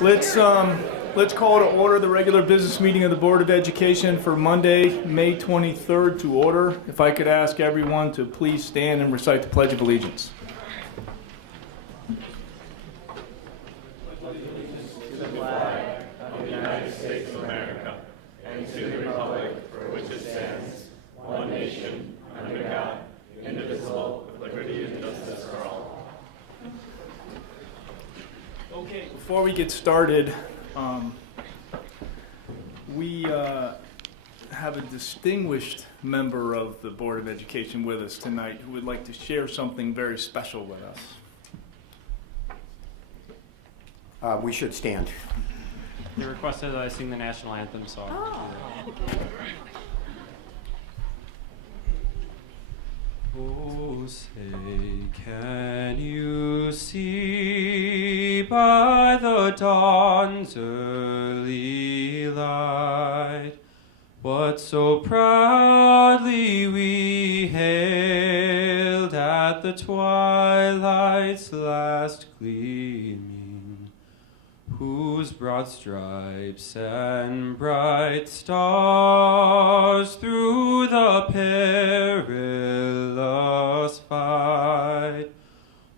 Let's call to order the regular business meeting of the Board of Education for Monday, May 23rd to order. If I could ask everyone to please stand and recite the Pledge of Allegiance. To the flag of the United States of America and to the republic for which it stands, one nation, under God, indivisible, with liberty and justice for all. Okay, before we get started, we have a distinguished member of the Board of Education with us tonight who would like to share something very special with us. We should stand. They requested that I sing the national anthem, so I'll do that. Oh, say, can you see by the dawn's early light what so proudly we hailed at the twilight's last gleaming, whose broad stripes and bright stars through the perilous fight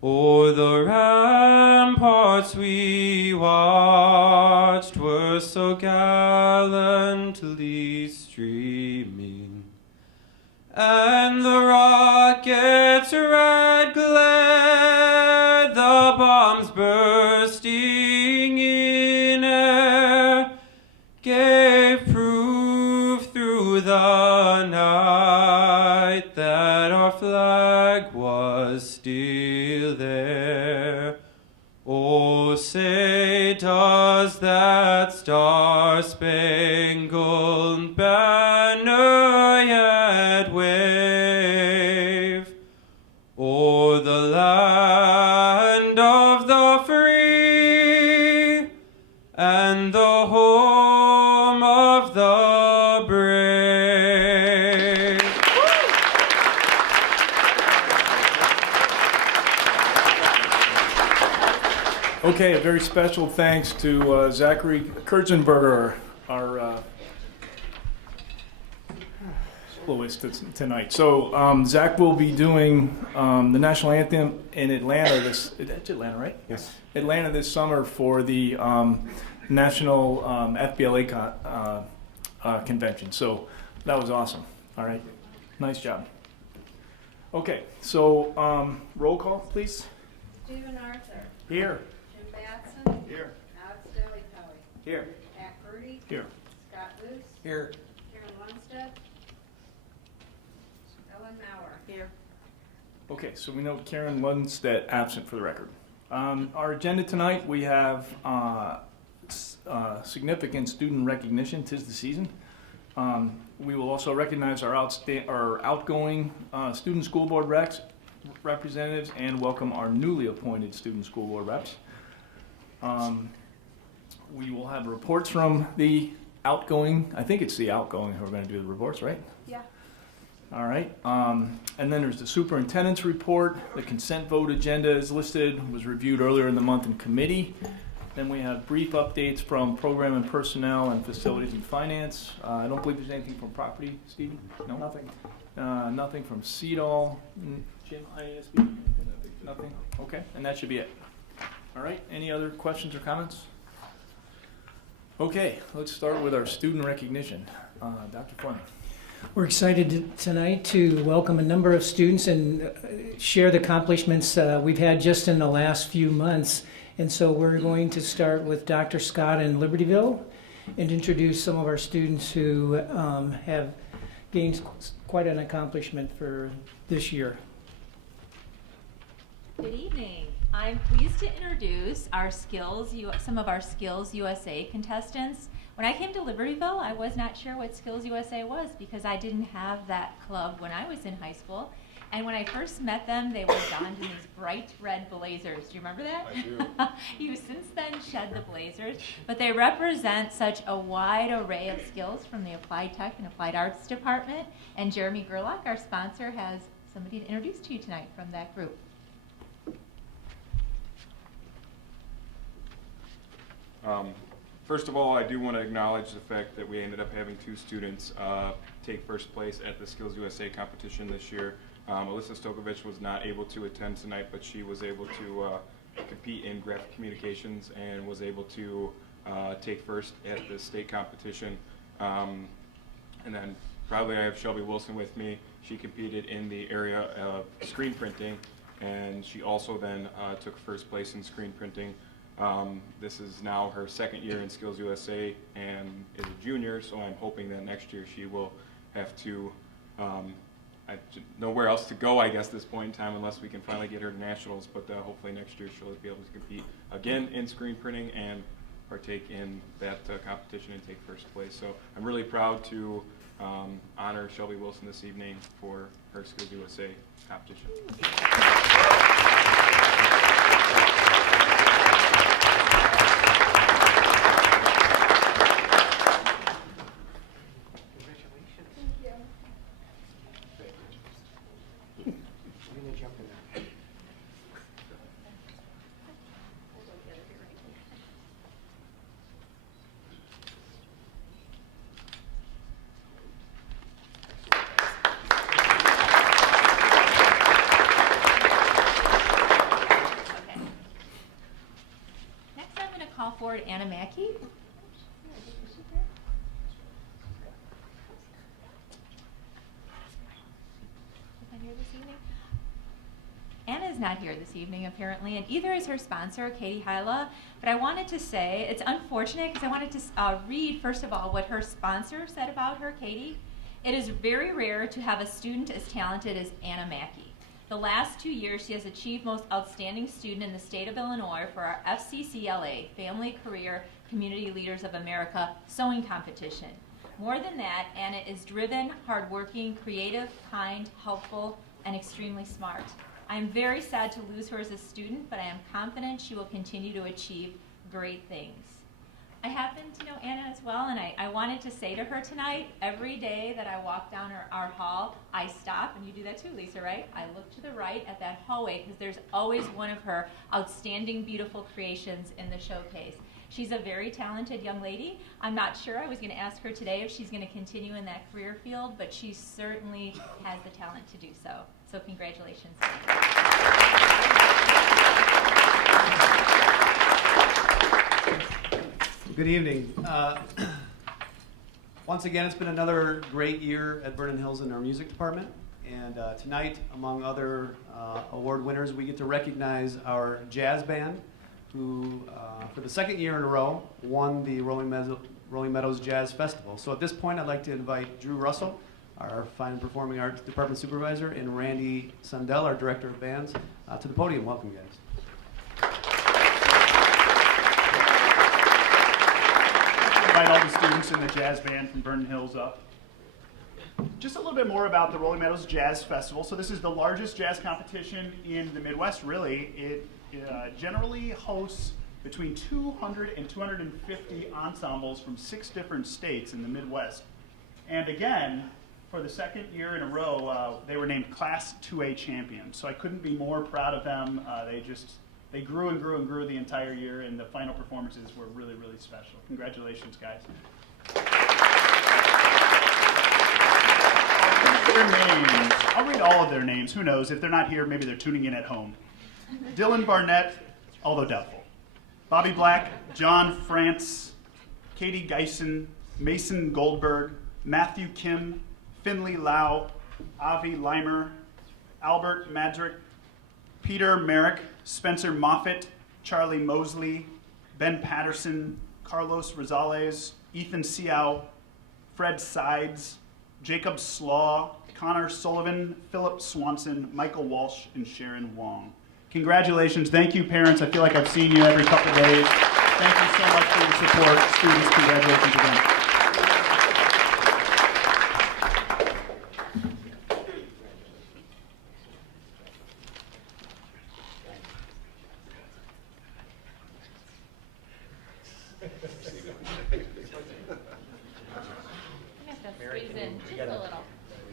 o'er the ramparts we watched were so gallantly streaming, and the rocket's red glare, the bombs bursting in air, gave proof through the night that our flag was still there. Oh, say, does that star-spangled banner yet wave o'er the land of the free and the home of the brave? Okay, a very special thanks to Zachary Kurzenberger, our soloist tonight. So Zach will be doing the national anthem in Atlanta that's Atlanta, right? Yes. Atlanta this summer for the national FBLA convention. So that was awesome. All right, nice job. Okay, so roll call, please. Stephen Arthur. Here. Jim Batson. Here. Alex Delly-Pelly. Here. Pat Purdy. Here. Scott Luce. Here. Karen Lundstedt. Ellen Mauer. Here. Okay, so we note Karen Lundstedt absent for the record. Our agenda tonight, we have significant student recognition. 'Tis the season. We will also recognize our outgoing student school board representatives and welcome our newly appointed student school board reps. We will have reports from the outgoing, I think it's the outgoing who are going to do the reports, right? Yeah. All right, and then there's the superintendent's report. The consent vote agenda is listed, was reviewed earlier in the month in committee. Then we have brief updates from program and personnel and facilities and finance. I don't believe there's anything from property, Stephen? No? Nothing. Nothing from CEDAL. Jim, IASB? Nothing? Okay, and that should be it. All right, any other questions or comments? Okay, let's start with our student recognition. Dr. Fleming. We're excited tonight to welcome a number of students and share the accomplishments we've had just in the last few months. And so we're going to start with Dr. Scott in Libertyville and introduce some of our students who have gained quite an accomplishment for this year. Good evening. I'm pleased to introduce our some of our Skills USA contestants. When I came to Libertyville, I was not sure what Skills USA was because I didn't have that club when I was in high school. And when I first met them, they were donned in these bright red blazers. Do you remember that? I do. You've since then shed the blazers, but they represent such a wide array of skills from the Applied Tech and Applied Arts Department. And Jeremy Gerlach, our sponsor, has somebody to introduce to you tonight from that group. First of all, I do want to acknowledge the fact that we ended up having 2 students take first place at the Skills USA competition this year. Alyssa Stokovich was not able to attend tonight, but she was able to compete in graphic communications and was able to take first at the state competition. And then proudly I have Shelby Wilson with me. She competed in the area of screen printing, and she also then took first place in screen printing. This is now her 2nd year in Skills USA and is a junior, so I'm hoping that next year she will have to nowhere else to go, I guess, this point in time, unless we can finally get her to nationals. But hopefully next year she'll be able to compete again in screen printing and partake in that competition and take first place. So I'm really proud to honor Shelby Wilson this evening for her Skills USA competition. Forward Anna Mackey. Anna is not here this evening, apparently, and either is her sponsor, Katie Hyla. But I wanted to say, it's unfortunate because I wanted to read, first of all, what her sponsor said about her, Katie. It is very rare to have a student as talented as Anna Mackey. The last 2 years, she has achieved most outstanding student in the state of Illinois for our FCCLA, Family Career Community Leaders of America sewing competition. More than that, Anna is driven, hardworking, creative, kind, helpful, and extremely smart. I am very sad to lose her as a student, but I am confident she will continue to achieve great things. I happen to know Anna as well, and I wanted to say to her tonight, every day that I walk down our hall, I stop, and you do that too, Lisa, right? I look to the right at that hallway because there's always one of her outstanding, beautiful creations in the showcase. She's a very talented young lady. I'm not sure. I was going to ask her today if she's going to continue in that career field, but she certainly has the talent to do so. So congratulations. Good evening. Once again, it's been another great year at Vernon Hills in our music department. And tonight, among other award winners, we get to recognize our jazz band, who for the 2nd year in a row won the Rolling Meadows Jazz Festival. So at this point, I'd like to invite Drew Russell, our Fine and Performing Arts Department Supervisor, and Randy Sundell, our Director of Bands, to the podium. Welcome, guys. Invite all the students in the jazz band from Vernon Hills up. Just a little bit more about the Rolling Meadows Jazz Festival. So this is the largest jazz competition in the Midwest, really. It generally hosts between 200 and 250 ensembles from 6 different states in the Midwest. And again, for the 2nd year in a row, they were named Class 2A champions. So I couldn't be more proud of them. They grew and grew and grew the entire year, and the final performances were really, really special. Congratulations, guys. I'll read all of their names. Who knows? If they're not here, maybe they're tuning in at home. Dylan Barnett, although doubtful. Bobby Black, John France, Katie Geisen, Mason Goldberg, Matthew Kim, Finley Lau, Avi Leimer, Albert Madrick, Peter Merrick, Spencer Moffitt, Charlie Mosley, Ben Patterson, Carlos Rosales, Ethan Seow, Fred Sides, Jacob Slaw, Connor Sullivan, Philip Swanson, Michael Walsh, and Sharon Wong. Congratulations. Thank you, parents. I feel like I've seen you every couple of days. Thank you so much for your support. Students, congratulations again.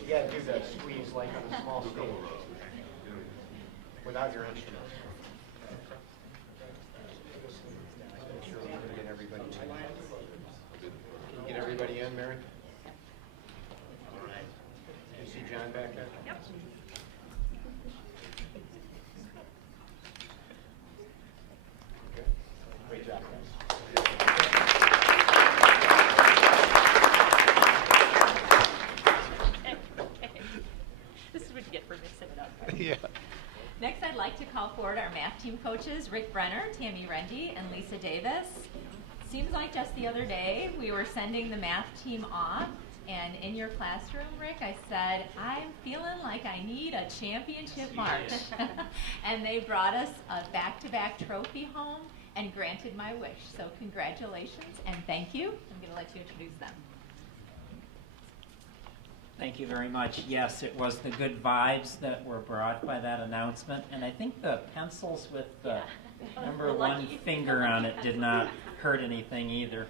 You gotta do the squeeze like on a small stage without your instrument. Make sure we can get everybody. stand, Mary? All right. You see John back there? Yep. Okay. Great job, guys. This is what you get for mixing it up. Yeah. Next, I'd like to call forward our math team coaches, Rick Brenner, Tammy Rendy, and Lisa Davis. Seems like just the other day we were sending the math team off, and in your classroom, Rick, I said, I'm feeling like I need a championship march. And they brought us a back-to-back trophy home and granted my wish. So congratulations and thank you. I'm going to let you introduce them. Thank you very much. Yes, it was the good vibes that were brought by that announcement, and I think the pencils with the number one Lucky. finger on it did not hurt anything either.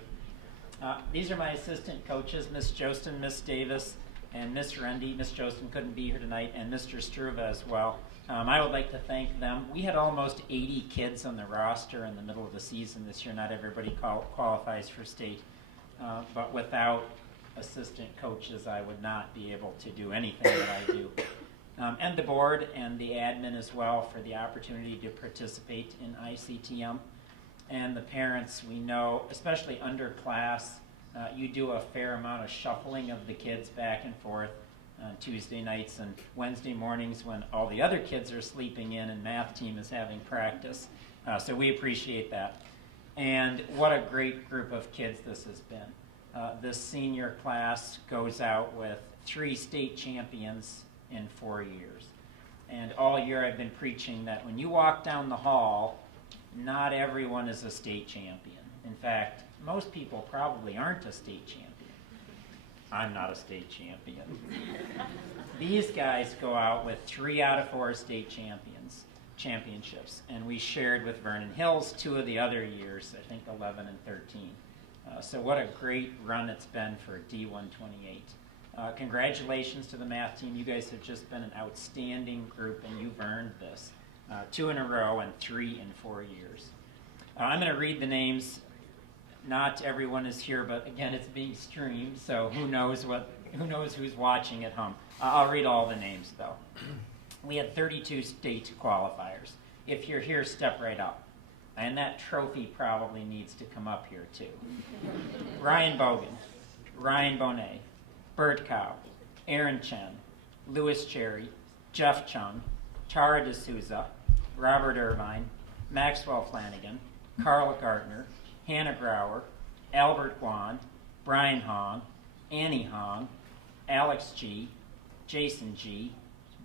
These are my assistant coaches, Miss Jostin, Miss Davis, and Miss Rendy. Miss Jostin couldn't be here tonight, and Mr. Struve as well. I would like to thank them. We had almost 80 kids on the roster in the middle of the season this year. Not everybody qualifies for state, but without assistant coaches, I would not be able to do anything that I do. And the board and the admin as well for the opportunity to participate in ICTM. And the parents, we know, especially underclass, you do a fair amount of shuffling of the kids back and forth on Tuesday nights and Wednesday mornings when all the other kids are sleeping in and math team is having practice. So we appreciate that. And what a great group of kids this has been. This senior class goes out with 3 state champions in 4 years. And all year I've been preaching that when you walk down the hall, not everyone is a state champion. In fact, most people probably aren't a state champion. I'm not a state champion. These guys go out with 3 out of 4 state championships. And we shared with Vernon Hills 2 of the other years, I think 11 and 13. So what a great run it's been for D128. Congratulations to the math team. You guys have just been an outstanding group, and you've earned this. 2 in a row and 3 in 4 years. I'm going to read the names. Not everyone is here, but again, it's being streamed, so who knows who's watching at home. I'll read all the names, though. We had 32 state qualifiers. If you're here, step right up. And that trophy probably needs to come up here, too. Ryan Bogan, Ryan Bonet, Bert Cow, Aaron Chen, Louis Cherry, Jeff Chung, Tara D'Souza, Robert Irvine, Maxwell Flanagan, Carla Gardner, Hannah Grauer, Albert Guan, Brian Hong, Annie Hong, Alex G, Jason G,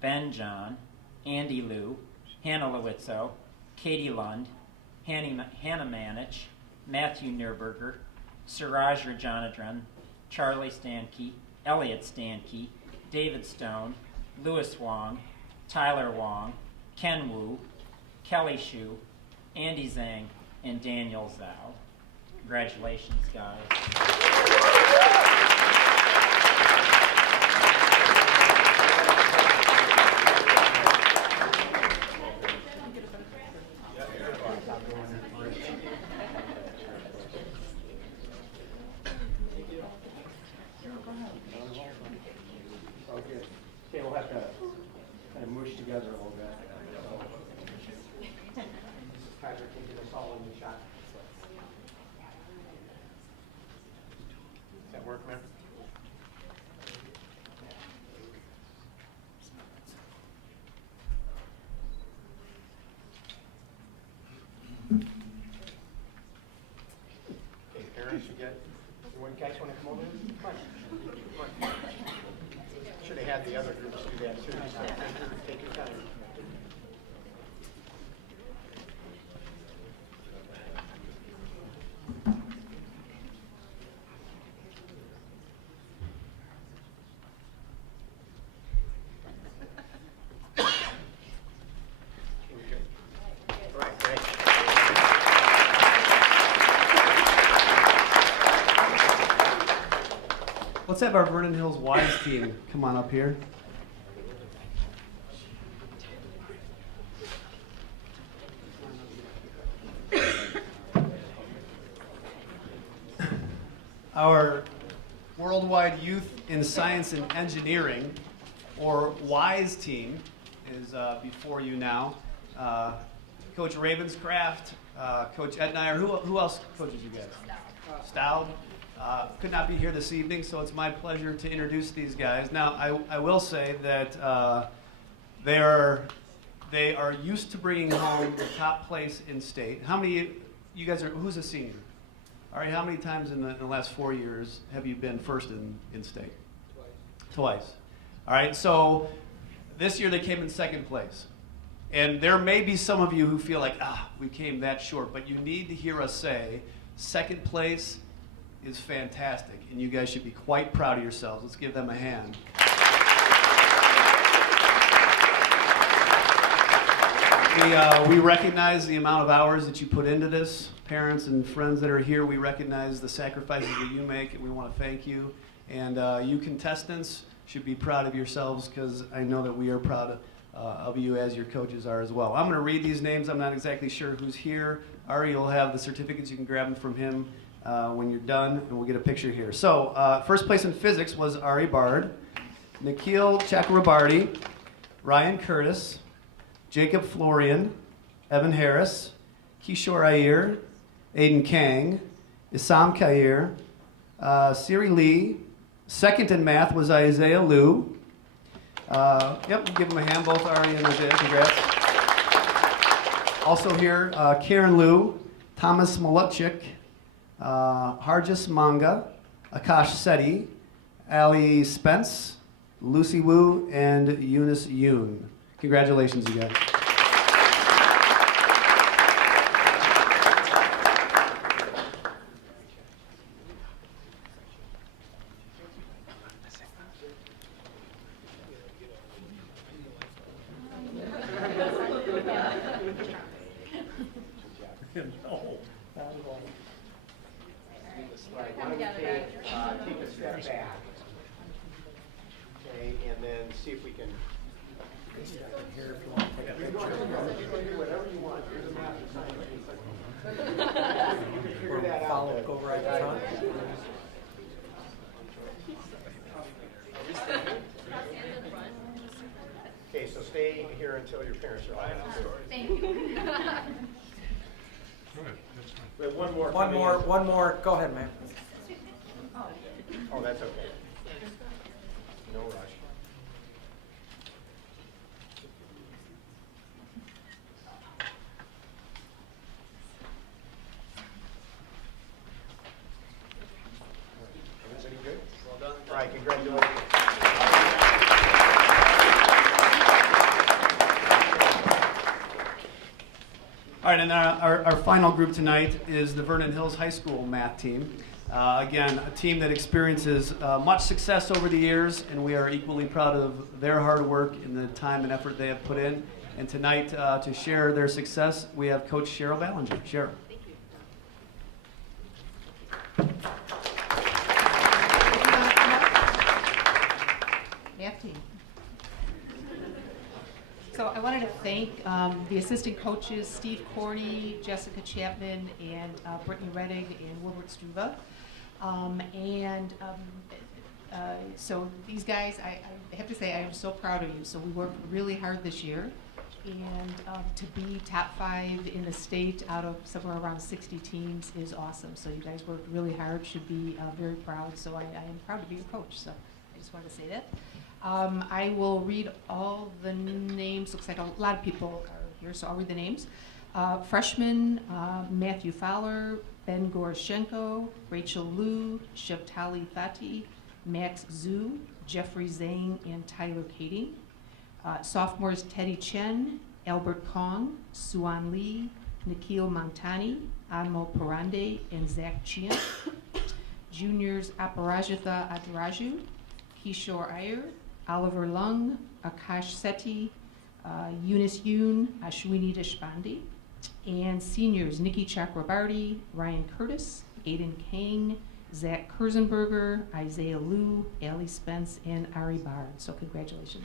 Ben John, Andy Liu, Hannah Lewitzo, Katie Lund, Hannah Manich, Matthew Nurberger, Suraj Rajanadran, Charlie Stanke, Elliot Stanke, David Stone, Louis Wong, Tyler Wong, Ken Wu, Kelly Shu, Andy Zhang, and Daniel Zhao. Congratulations, guys. Okay, we'll have to kind of mush together a little bit. Patrick, can you give us all in the shot? Does that work, man? Okay, parents, you guys want to come over here? Come on. Come on. Should have had the other groups do that too. So take your time. All right, great. Let's have our Vernon Hills Wise team come on up here. Our Worldwide Youth in Science and Engineering, or WISE team, is before you now. Coach Ravenscraft, Coach Etnier, who else coaches you guys? Stout. Could not be here this evening, so it's my pleasure to introduce these guys. Now, I will say that they are used to bringing home the top place in state. How many, you guys are, who's a senior? All right, how many times in the last 4 years have you been first in state? Twice. All right, so this year they came in second place. And there may be some of you who feel like, we came that short, but you need to hear us say, second place is fantastic, and you guys should be quite proud of yourselves. Let's give them a hand. We recognize the amount of hours that you put into this. Parents and friends that are here, we recognize the sacrifices that you make, and we want to thank you. And you contestants should be proud of yourselves, because I know that we are proud of you, as your coaches are as well. I'm going to read these names. I'm not exactly sure who's here. Ari will have the certificates. You can grab them from him when you're done, and we'll get a picture here. So first place in physics was Ari Bard, Nikhil Chakrabarty, Ryan Curtis, Jacob Florian, Evan Harris, Kishore Iyer, Aiden Kang, Isam Kair, Siri Lee. Second in math was Isaiah Liu. Yep, give them a hand, both Ari and Isaiah. Congrats. Also here, Karen Liu, Thomas Malutchik, Harjas Manga, Akash Sethi, Ali Spence, Lucy Wu, and Eunice Yoon. Congratulations, you guys. Why don't we take a step back, okay, and then see if we can. Here, if you want to take a picture. Do whatever you want. Here's a map of science. You can figure that out. Go right front. Okay, so stay here until your parents are out. Thank you. We have one more. One more. Go ahead, ma'am. Oh, that's okay. No rush. Everybody good? Well done. All right, congratulations. All right, and our final group tonight is the Vernon Hills High School math team. Again, a team that experiences much success over the years, and we are equally proud of their hard work and the time and effort they have put in. And tonight, to share their success, we have Coach Cheryl Ballinger. Cheryl. Thank you. Math team. So I wanted to thank the assistant coaches, Steve Cordy, Jessica Chapman, and Brittany Reddig and Wilbert Struva. So these guys, I have to say, I am so proud of you. So we worked really hard this year. And to be top 5 in the state out of somewhere around 60 teams is awesome. So you guys worked really hard, should be very proud. So I am proud to be your coach. So I just wanted to say that. I will read all the names. Looks like a lot of people are here, so I'll read the names. Freshman, Matthew Fowler, Ben Goroshenko, Rachel Liu, Shevtali Thati, Max Zhu, Jeffrey Zhang, and Tyler Kading. Sophomores, Teddy Chen, Albert Kong, Suan Lee, Nikhil Montani, Anmo Parande, and Zach Chian. Juniors, Aparajitha Adraju, Kishore Iyer, Oliver Lung, Akash Sethi, Eunice Yoon, Ashwini Deshpande. And seniors, Nikki Chakrabarty, Ryan Curtis, Aiden Kang, Zach Kurzenberger, Isaiah Liu, Ali Spence, and Ari Bard. So congratulations.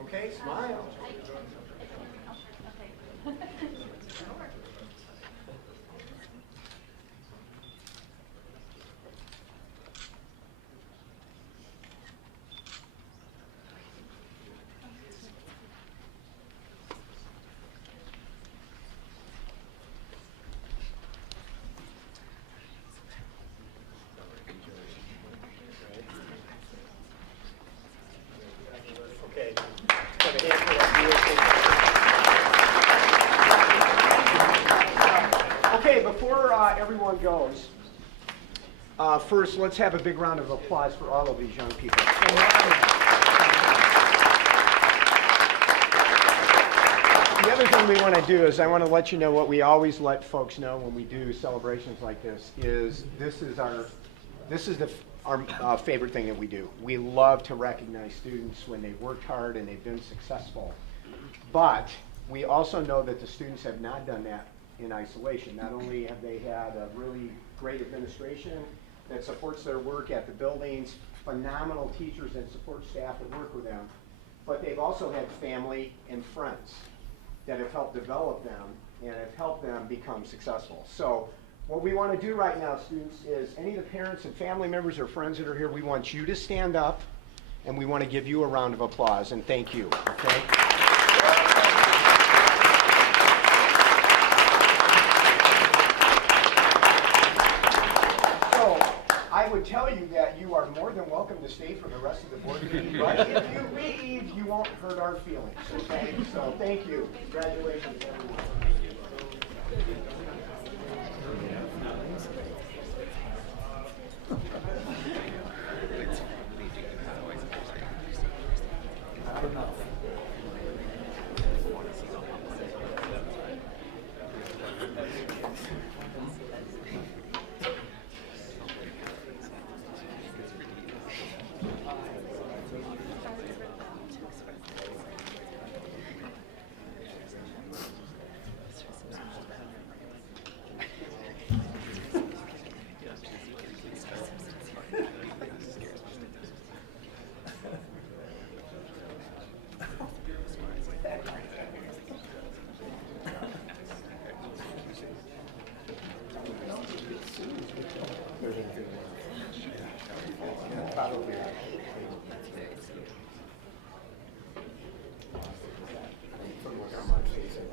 Okay, smile. Okay. Have a hand for that. Okay, before everyone goes, first let's have a big round of applause for all of these young people. The other thing we want to do is I want to let you know what we always let folks know when we do celebrations like this is our favorite thing that we do. We love to recognize students when they worked hard and they've been successful. But we also know that the students have not done that in isolation. Not only have they had a really great administration that supports their work at the buildings, phenomenal teachers and support staff that work with them, but they've also had family and friends that have helped develop them and have helped them become successful. So what we want to do right now, students, is any of the parents and family members or friends that are here, we want you to stand up and we want to give you a round of applause and thank you, okay? So I would tell you that you are more than welcome to stay for the rest of the board meeting, but if you leave, you won't hurt our feelings, okay? So thank you. Congratulations, everyone.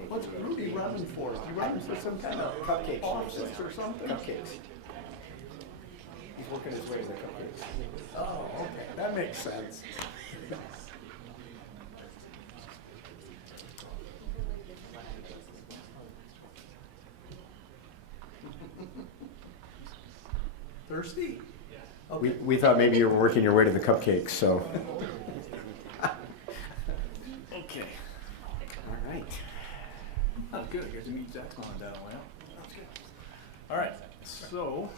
What's Rudy running for? Is he running for some kind of cupcake office or something? Cupcakes. He's working his way to the cupcakes. Oh, okay. That makes sense. Thirsty? Okay. We thought maybe you were working your way to the cupcakes, so. Okay. All right. Oh, good. I get to meet Zach on down the way. That's good. All right. So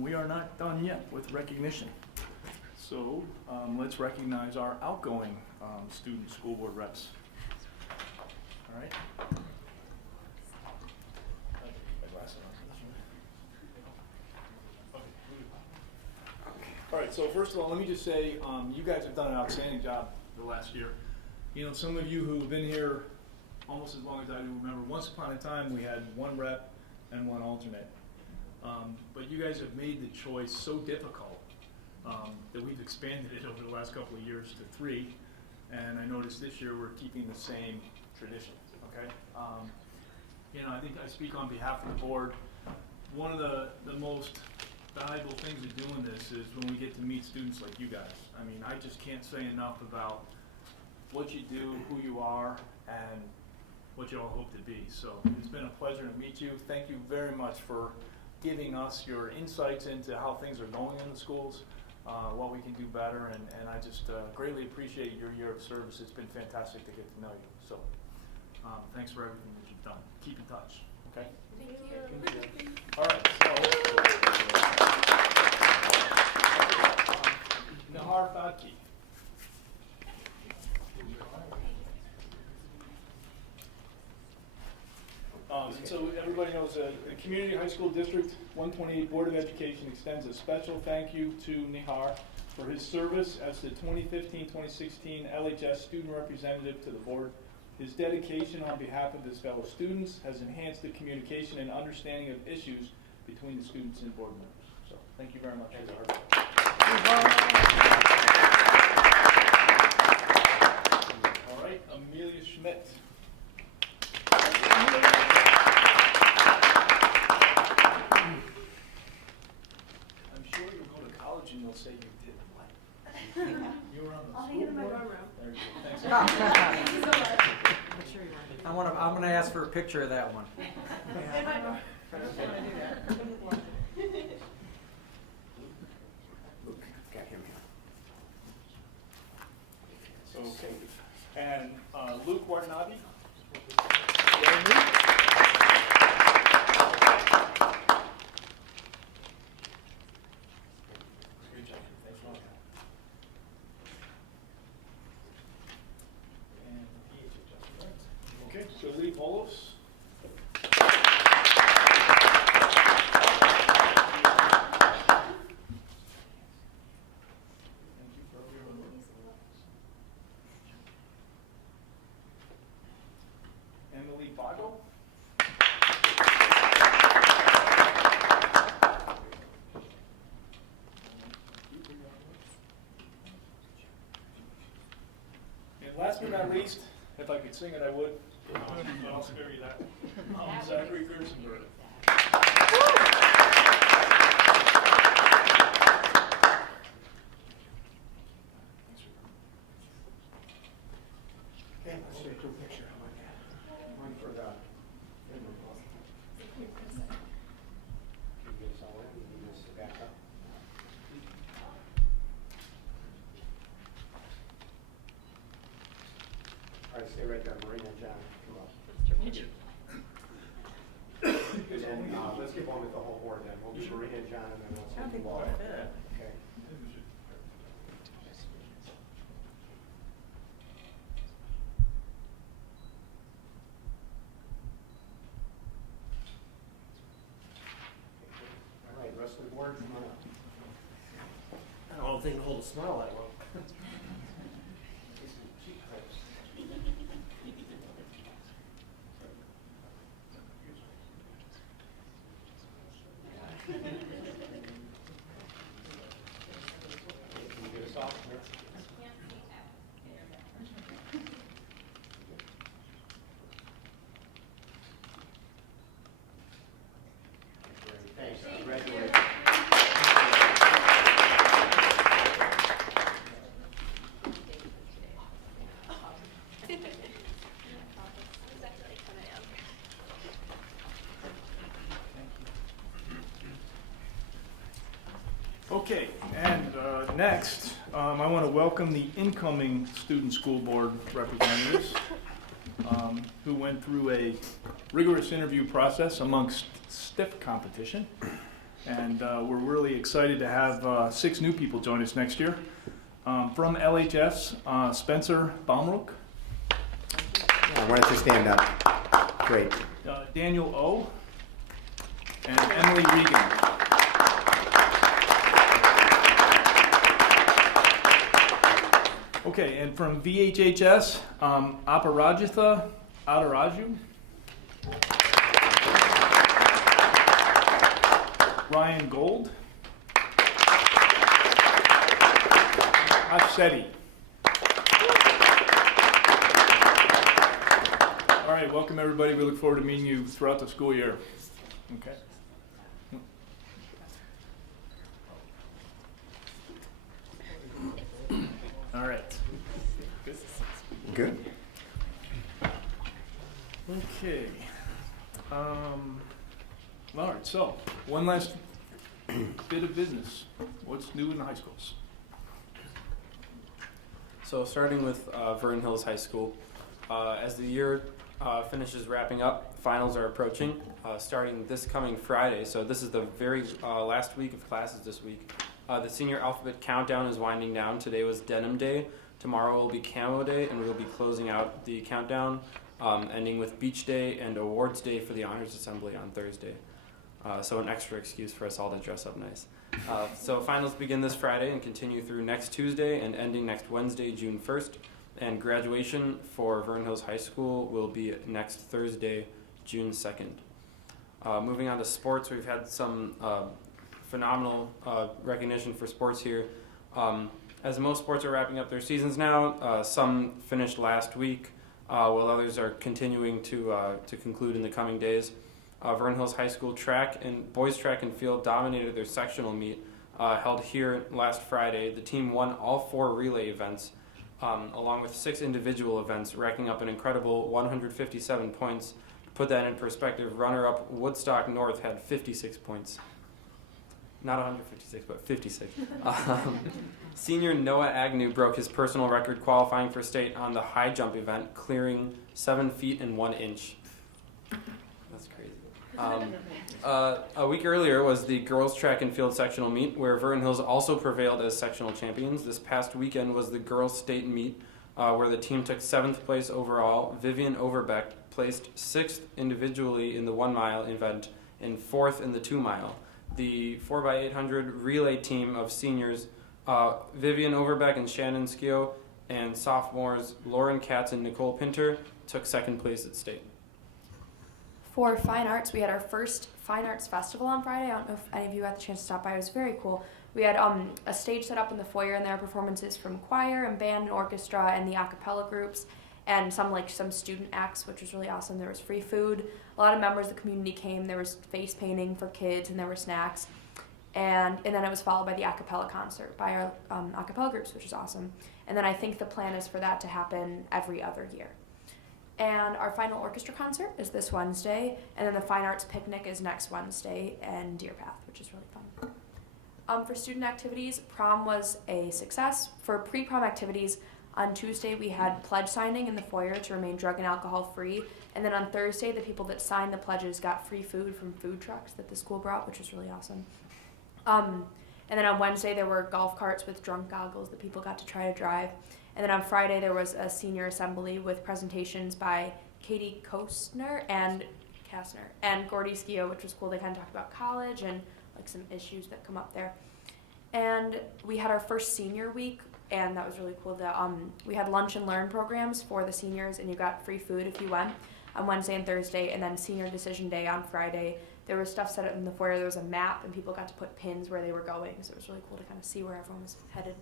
we are not done yet with recognition. So let's recognize our outgoing student school board reps. All right. All right, so first of all, let me just say, you guys have done an outstanding job the last year. You know, some of you who have been here almost as long as I do remember, once upon a time we had one rep and one alternate. But you guys have made the choice so difficult that we've expanded it over the last couple of years to 3. And I noticed this year we're keeping the same tradition, okay? You know, I think I speak on behalf of the board. One of the most valuable things of doing this is when we get to meet students like you guys. I mean, I just can't say enough about what you do, who you are, and what you all hope to be. So it's been a pleasure to meet you. Thank you very much for giving us your insights into how things are going in the schools, what we can do better, and I just greatly appreciate your year of service. It's been fantastic to get to know you. So thanks for everything that you've done. Keep in touch, okay? Thank you. All right, so Nahar Fadki. So everybody everybody knows, the Community High School District 128 Board of Education extends a special thank you to Nihar for his service as the 2015-2016 LHS student representative to the board. His dedication on behalf of his fellow students has enhanced the communication and understanding of issues between the students and board members. So thank you very much. All right, Amelia Schmidt. I'm sure you'll go to college and you'll say you did what? You were on the I'll school hang it in my board? dorm room. There you go. Thanks. Thank you so much. I'm gonna ask for a picture of that one. In my dorm. I don't want to do that. Luke, got him here. Okay. And Luke Watanabe. Great job. Thanks a lot. And PH adjustment. Okay, so Lee Polos. Thank you for your work. Emily Boggle. And last but not least, if I could sing it, I would. I'll spare you that. Zachary Gerstenberg. Okay, let's take a group picture. How about that? One for the. Can you get us all in? Can you get us back up? All right, stay right there, Marina and John, come up. And then, let's get one with the whole board then. We'll do Marina and John and then let's do you all. Okay. All right, rest of the board, come on up. I don't think hold a smile that well. Can you get us off? Thanks, congratulations. Okay, and next, I want to welcome the incoming student school board representatives who went through a rigorous interview process amongst stiff competition. And we're really excited to have 6 new people join us next year. From LHS, Spencer Baumruck, Why don't you stand up? Great. Daniel O, and Emily Regan. Okay, and from VHHS, Aparajitha Adaraju, Ryan Gold, Hafseti. All right, welcome everybody. We look forward to meeting you throughout the school year. Okay. All right. Good. Okay. All right, so one last bit of business. What's new in the high schools? So starting with Vernon Hills High School, as the year finishes wrapping up, finals are approaching, starting this coming Friday. So this is the very last week of classes this week. The senior alphabet countdown is winding down. Today was Denim Day. Tomorrow will be Camo Day, and we'll be closing out the countdown ending with Beach Day and Awards Day for the Honors Assembly on Thursday. So an extra excuse for us all to dress up nice. So finals begin this Friday and continue through next Tuesday and ending next Wednesday, June 1st. And graduation for Vernon Hills High School will be next Thursday, June 2nd. Moving on to sports, we've had some phenomenal recognition for sports here. As most sports are wrapping up their seasons now, some finished last week, while others are continuing to conclude in the coming days. Vernon Hills High School boys track and field dominated their sectional meet held here last Friday. The team won all 4 relay events, along with 6 individual events, racking up an incredible 157 points. To put that in perspective, runner-up Woodstock North had 56 points. Not 156, but 56. Senior Noah Agnew broke his personal record qualifying for state on the high jump event, clearing 7 feet and 1 inch. That's crazy. A week earlier was the girls track and field sectional meet, where Vernon Hills also prevailed as sectional champions. This past weekend was the girls state meet, where the team took 7th place overall. Vivian Overbeck placed 6th individually in the 1 mile event and 4th in the 2 mile. The 4x800 relay team of seniors, Vivian Overbeck and Shannon Skio, and sophomores Lauren Katz and Nicole Pinter took 2nd place at state. For fine arts, we had our first Fine Arts Festival on Friday. I don't know if any of you got the chance to stop by. It was very cool. We had a stage set up in the foyer, and there were performances from choir and band and orchestra and the a cappella groups, and some student acts, which was really awesome. There was free food. A lot of members of the community came. There was face painting for kids, and there were snacks. And then it was followed by the a cappella concert by our a cappella groups, which is awesome. And then I think the plan is for that to happen every other year. And our final orchestra concert is this Wednesday, and then the Fine Arts Picnic is next Wednesday in Deer Path, which is really fun. For student activities, prom was a success. For pre-prom activities, on Tuesday we had pledge signing in the foyer to remain drug and alcohol free, and then on Thursday the people that signed the pledges got free food from food trucks that the school brought, which was really awesome. And then on Wednesday there were golf carts with drunk goggles that people got to try to drive. And then on Friday, there was a senior assembly with presentations by Katie Kostner and Kastner and Gordy Skio, which was cool. They kind of talked about college and some issues that come up there. And we had our first senior week, and that was really cool. We had lunch and learn programs for the seniors, and you got free food if you went on Wednesday and Thursday. And then senior decision day on Friday, there was stuff set up in the foyer. There was a map, and people got to put pins where they were going. So it was really cool to kind of see where everyone was headed.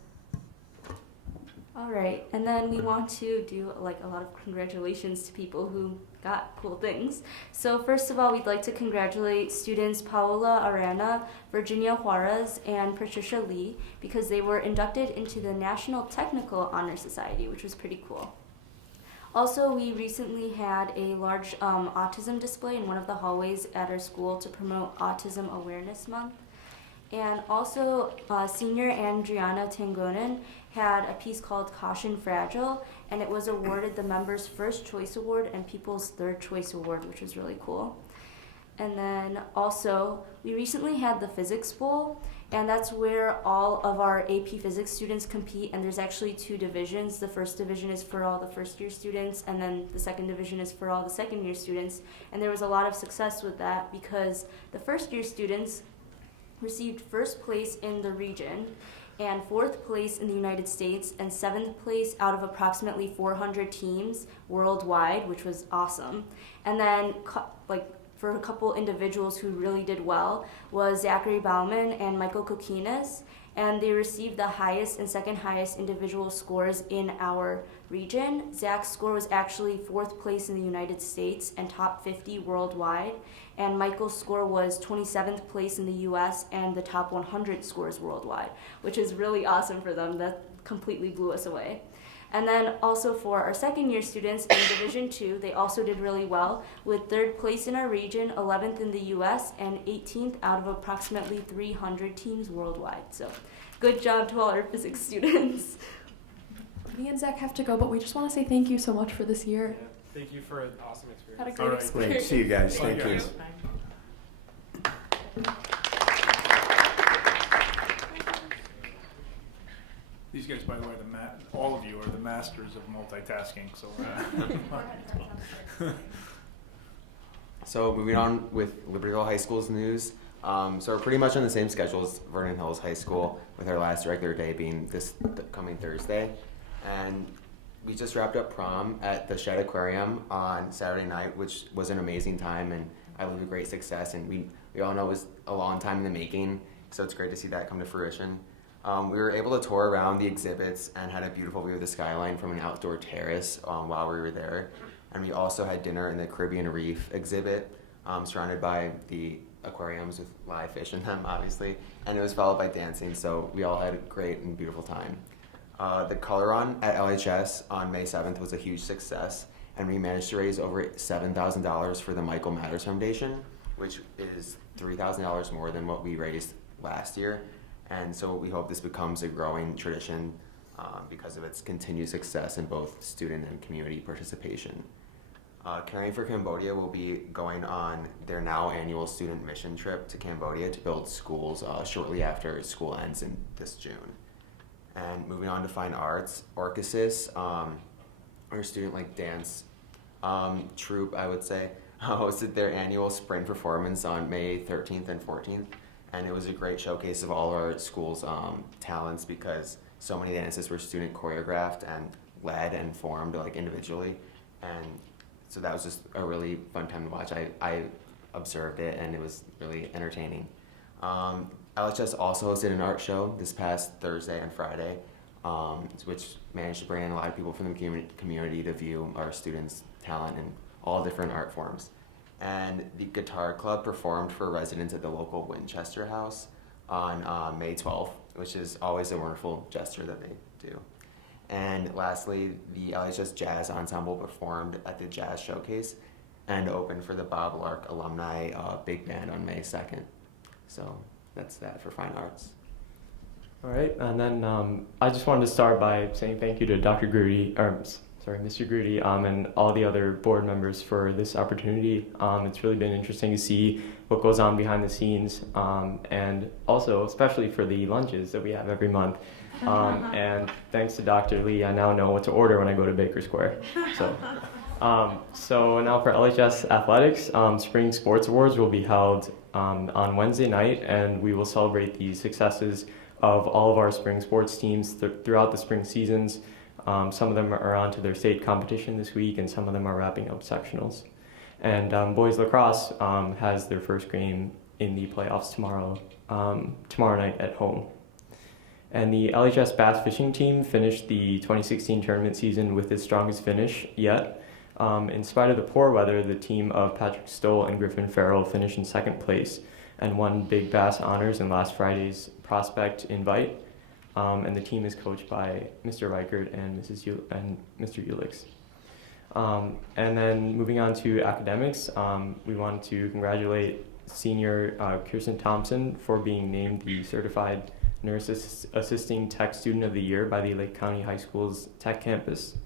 All right, and then we want to do a lot of congratulations to people who got cool things. So first of all, we'd like to congratulate students Paola Arana, Virginia Juarez, and Patricia Lee because they were inducted into the National Technical Honor Society, which was pretty cool. Also, we recently had a large autism display in one of the hallways at our school to promote Autism Awareness Month. And also, senior Andriana Tangonen had a piece called Caution Fragile, and it was awarded the members' first choice award and people's third choice award, which was really cool. And then also, we recently had the Physics Bowl, and that's where all of our AP Physics students compete, and there's actually 2 divisions. The first division is for all the first-year students, and then the second division is for all the second-year students. And there was a lot of success with that because the first-year students received first place in the region, and 4th place in the United States, and 7th place out of approximately 400 teams worldwide, which was awesome. And then, for a couple individuals who really did well was Zachary Bauman and Michael Kokinas, and they received the highest and second highest individual scores in our region. Zach's score was actually 4th place in the United States and top 50 worldwide, and Michael's score was 27th place in the US and the top 100 scores worldwide, which is really awesome for them. That completely blew us away. And then also for our second year students in Division 2, they also did really well with 3rd place in our region, 11th in the US, and 18th out of approximately 300 teams worldwide. So good job to all our physics students. Me and Zach have to go, but we just want to say thank you so much for this year. Yeah, thank you for an awesome experience. Had a great experience. Great. See you guys. Thank you. These guys, by the way, all of you are the masters of multitasking. So. So moving on with Libertyville High School's news. So we're pretty much on the same schedule as Vernon Hills High School, with our last regular day being this coming Thursday. And we just wrapped up prom at the Shed Aquarium on Saturday night, which was an amazing time, and I believe a great success. And we all know it was a long time in the making, so it's great to see that come to fruition. We were able to tour around the exhibits and had a beautiful view of the skyline from an outdoor terrace while we were there. And we also had dinner in the Caribbean Reef exhibit, surrounded by the aquariums with live fish in them, obviously. And it was followed by dancing, so we all had a great and beautiful time. The color run at LHS on May 7th was a huge success, and we managed to raise over $7,000 for the Michael Matters Foundation, which is $3,000 more than what we raised last year. And so we hope this becomes a growing tradition because of its continued success in both student and community participation. Caring for Cambodia will be going on their now annual student mission trip to Cambodia to build schools shortly after school ends in this June. And moving on to fine arts, Orchesis, our student dance troupe, I would say, hosted their annual spring performance on May 13th and 14th. And it was a great showcase of all of our school's talents, because so many dances were student choreographed and led and formed individually. And so that was just a really fun time to watch. I observed it, and it was really entertaining. LHS also hosted an art show this past Thursday and Friday, which managed to bring in a lot of people from the community to view our students' talent in all different art forms. And the Guitar Club performed for residents at the local Winchester House on May 12th, which is always a wonderful gesture that they do. And lastly, the LHS Jazz Ensemble performed at the Jazz Showcase and opened for the Bob Lark Alumni Big Band on May 2nd. So that's that for fine arts. All right, and then I just wanted to start by saying thank you to Mr. Grudy, and all the other board members for this opportunity. It's really been interesting to see what goes on behind the scenes, and also especially for the lunches that we have every month. And thanks to Dr. Lee, I now know what to order when I go to Baker Square. So now for LHS Athletics, Spring Sports Awards will be held on Wednesday night, and we will celebrate the successes of all of our spring sports teams throughout the spring seasons. Some of them are on to their state competition this week, and some of them are wrapping up sectionals. And boys lacrosse has their first game in the playoffs tomorrow night at home. And the LHS bass fishing team finished the 2016 tournament season with its strongest finish yet. In spite of the poor weather, the team of Patrick Stoll and Griffin Farrell finished in second place and won Big Bass honors in last Friday's Prospect Invite. And the team is coached by Mr. Reichert and Mr. Ulix. And then moving on to academics, we want to congratulate senior Kirsten Thompson for being named the Certified Nurse Assisting Tech Student of the Year by the Lake County High School's Tech Campus.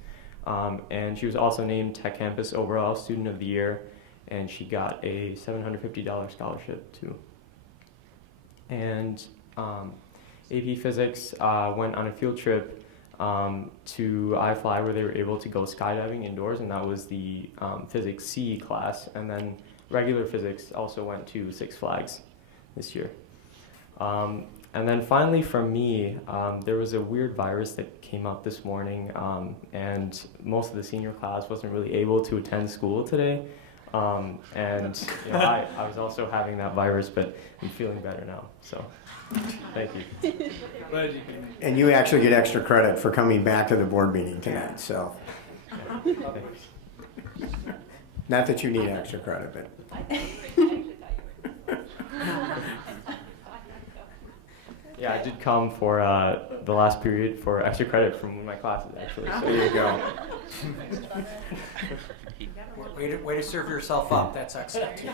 And she was also named Tech Campus Overall Student of the Year, and she got a $750 scholarship too. And AP Physics went on a field trip to iFly, where they were able to go skydiving indoors, and that was the Physics C class. And then regular physics also went to Six Flags this year. And then finally from me, there was a weird virus that came up this morning, and most of the senior class wasn't really able to attend school today. And I was also having that virus, but I'm feeling better now, so thank you. Glad you came. And you actually get extra credit for coming back to the board meeting tonight, so. Not that you need extra credit, but. Yeah, I did come for the last period for extra credit from one of my classes, actually. So there you go. Way to serve yourself up. That's excellent.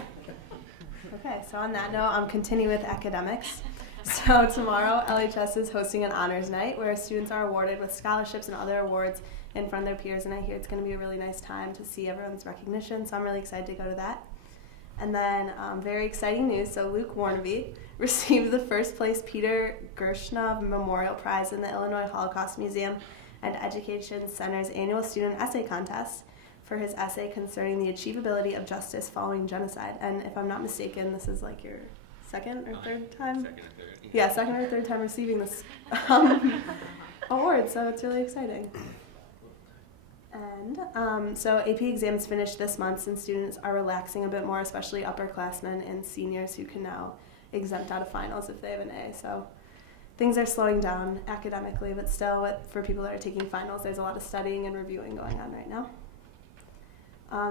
Okay, so on that note, I'm continuing with academics. So tomorrow, LHS is hosting an honors night where students are awarded with scholarships and other awards in front of their peers, and I hear it's going to be a really nice time to see everyone's recognition, so I'm really excited to go to that. And then very exciting news, so Luke Warnaby received the first place Peter Gershunov Memorial Prize in the Illinois Holocaust Museum and Education Center's annual student essay contest for his essay concerning the achievability of justice following genocide. And if I'm not mistaken, this is like your second or third time? Second or third. Yeah, second or third time receiving this award, so it's really exciting. And so AP exams finished this month, and students are relaxing a bit more, especially upperclassmen and seniors who can now exempt out of finals if they have an A. So things are slowing down academically, but still, for people that are taking finals, there's a lot of studying and reviewing going on right now.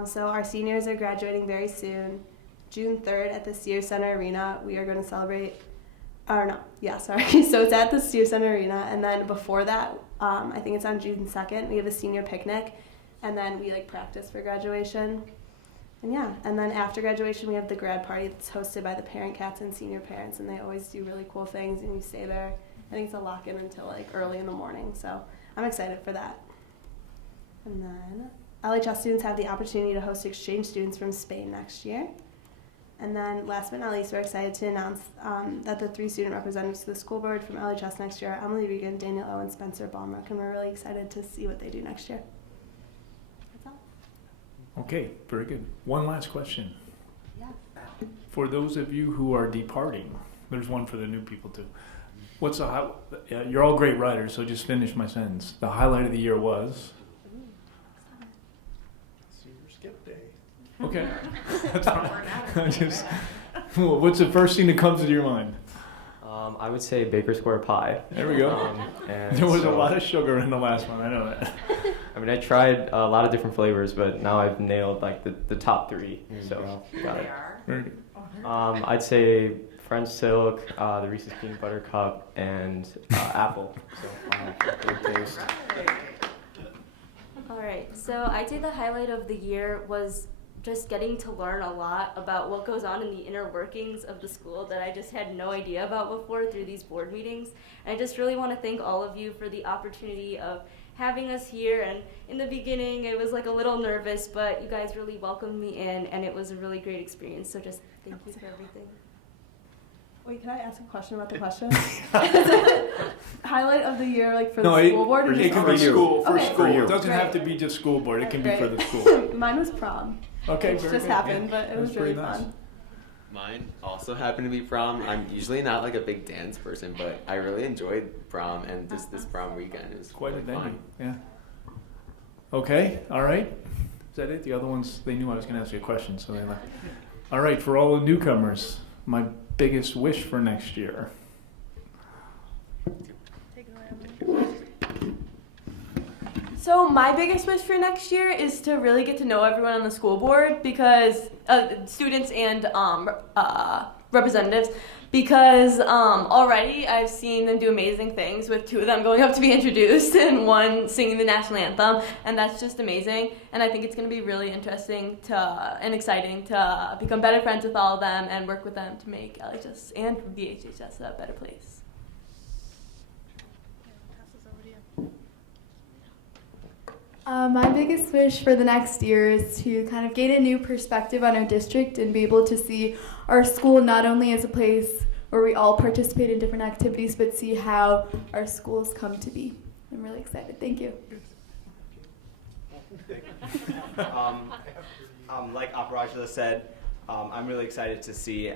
So our seniors are graduating very soon. June 3rd at the Sears Center Arena, we are going to celebrate, so it's at the Sears Center Arena, and then before that, I think it's on June 2nd, we have a senior picnic, and then we practice for graduation. And then after graduation, we have the grad party that's hosted by the parent cats and senior parents, and they always do really cool things, and we stay there. I think it's a lock-in until early in the morning, so I'm excited for that. And then LHS students have the opportunity to host exchange students from Spain next year. And then last but not least, we're excited to announce that the 3 student representatives to the school board from LHS next year are Emily Regan, Daniel Owen, Spencer Balmrook, and we're really excited to see what they do next year. That's all. Okay, very good. One last question. Yeah. For those of you who are departing, there's one for the new people too. What's you're all great writers, so just finish my sentence. The highlight of the year was? Skip day. Okay. That's fine. What's the first thing that comes to your mind? I would say Baker Square pie. There we go. And there was a lot of sugar in the last one, I know that. I mean, I tried a lot of different flavors, but now I've nailed the top 3. So got it. Very good. I'd say French silk, the Reese's peanut butter cup, and apple. So good taste. All right, so I'd say the highlight of the year was just getting to learn a lot about what goes on in the inner workings of the school that I just had no idea about before through these board meetings. And I just really want to thank all of you for the opportunity of having us here. And in the beginning, it was a little nervous, but you guys really welcomed me in, and it was a really great experience. So just thank you for everything. Wait, can I ask a question about the question? Highlight of the year, for the school board? It can be school, for school. It doesn't Great. have to be just school board, it can be for the school. Mine was prom. Okay, Which very just good. happened, Yeah, but it was really pretty nice. fun. Mine also happened to be prom. I'm usually not a big dance person, but I really enjoyed prom, and just this prom weekend is Quite a really venue, fun. yeah. Okay, all right. Is that it? The other ones, they knew I was going to ask you a question, so they left. All right, for all the newcomers, my biggest wish for next year. So my biggest wish for next year is to really get to know everyone on the school board, because students and representatives, because already I've seen them do amazing things, with 2 of them going up to be introduced and 1 singing the national anthem, and that's just amazing. And I think it's going to be really interesting and exciting to become better friends with all of them and work with them to make LHS and the HHS a better place. My biggest wish for the next year is to kind of gain a new perspective on our district and be able to see our school not only as a place where we all participate in different activities, but see how our schools come to be. I'm really excited. Thank you. Like Aparajita said, I'm really excited to see,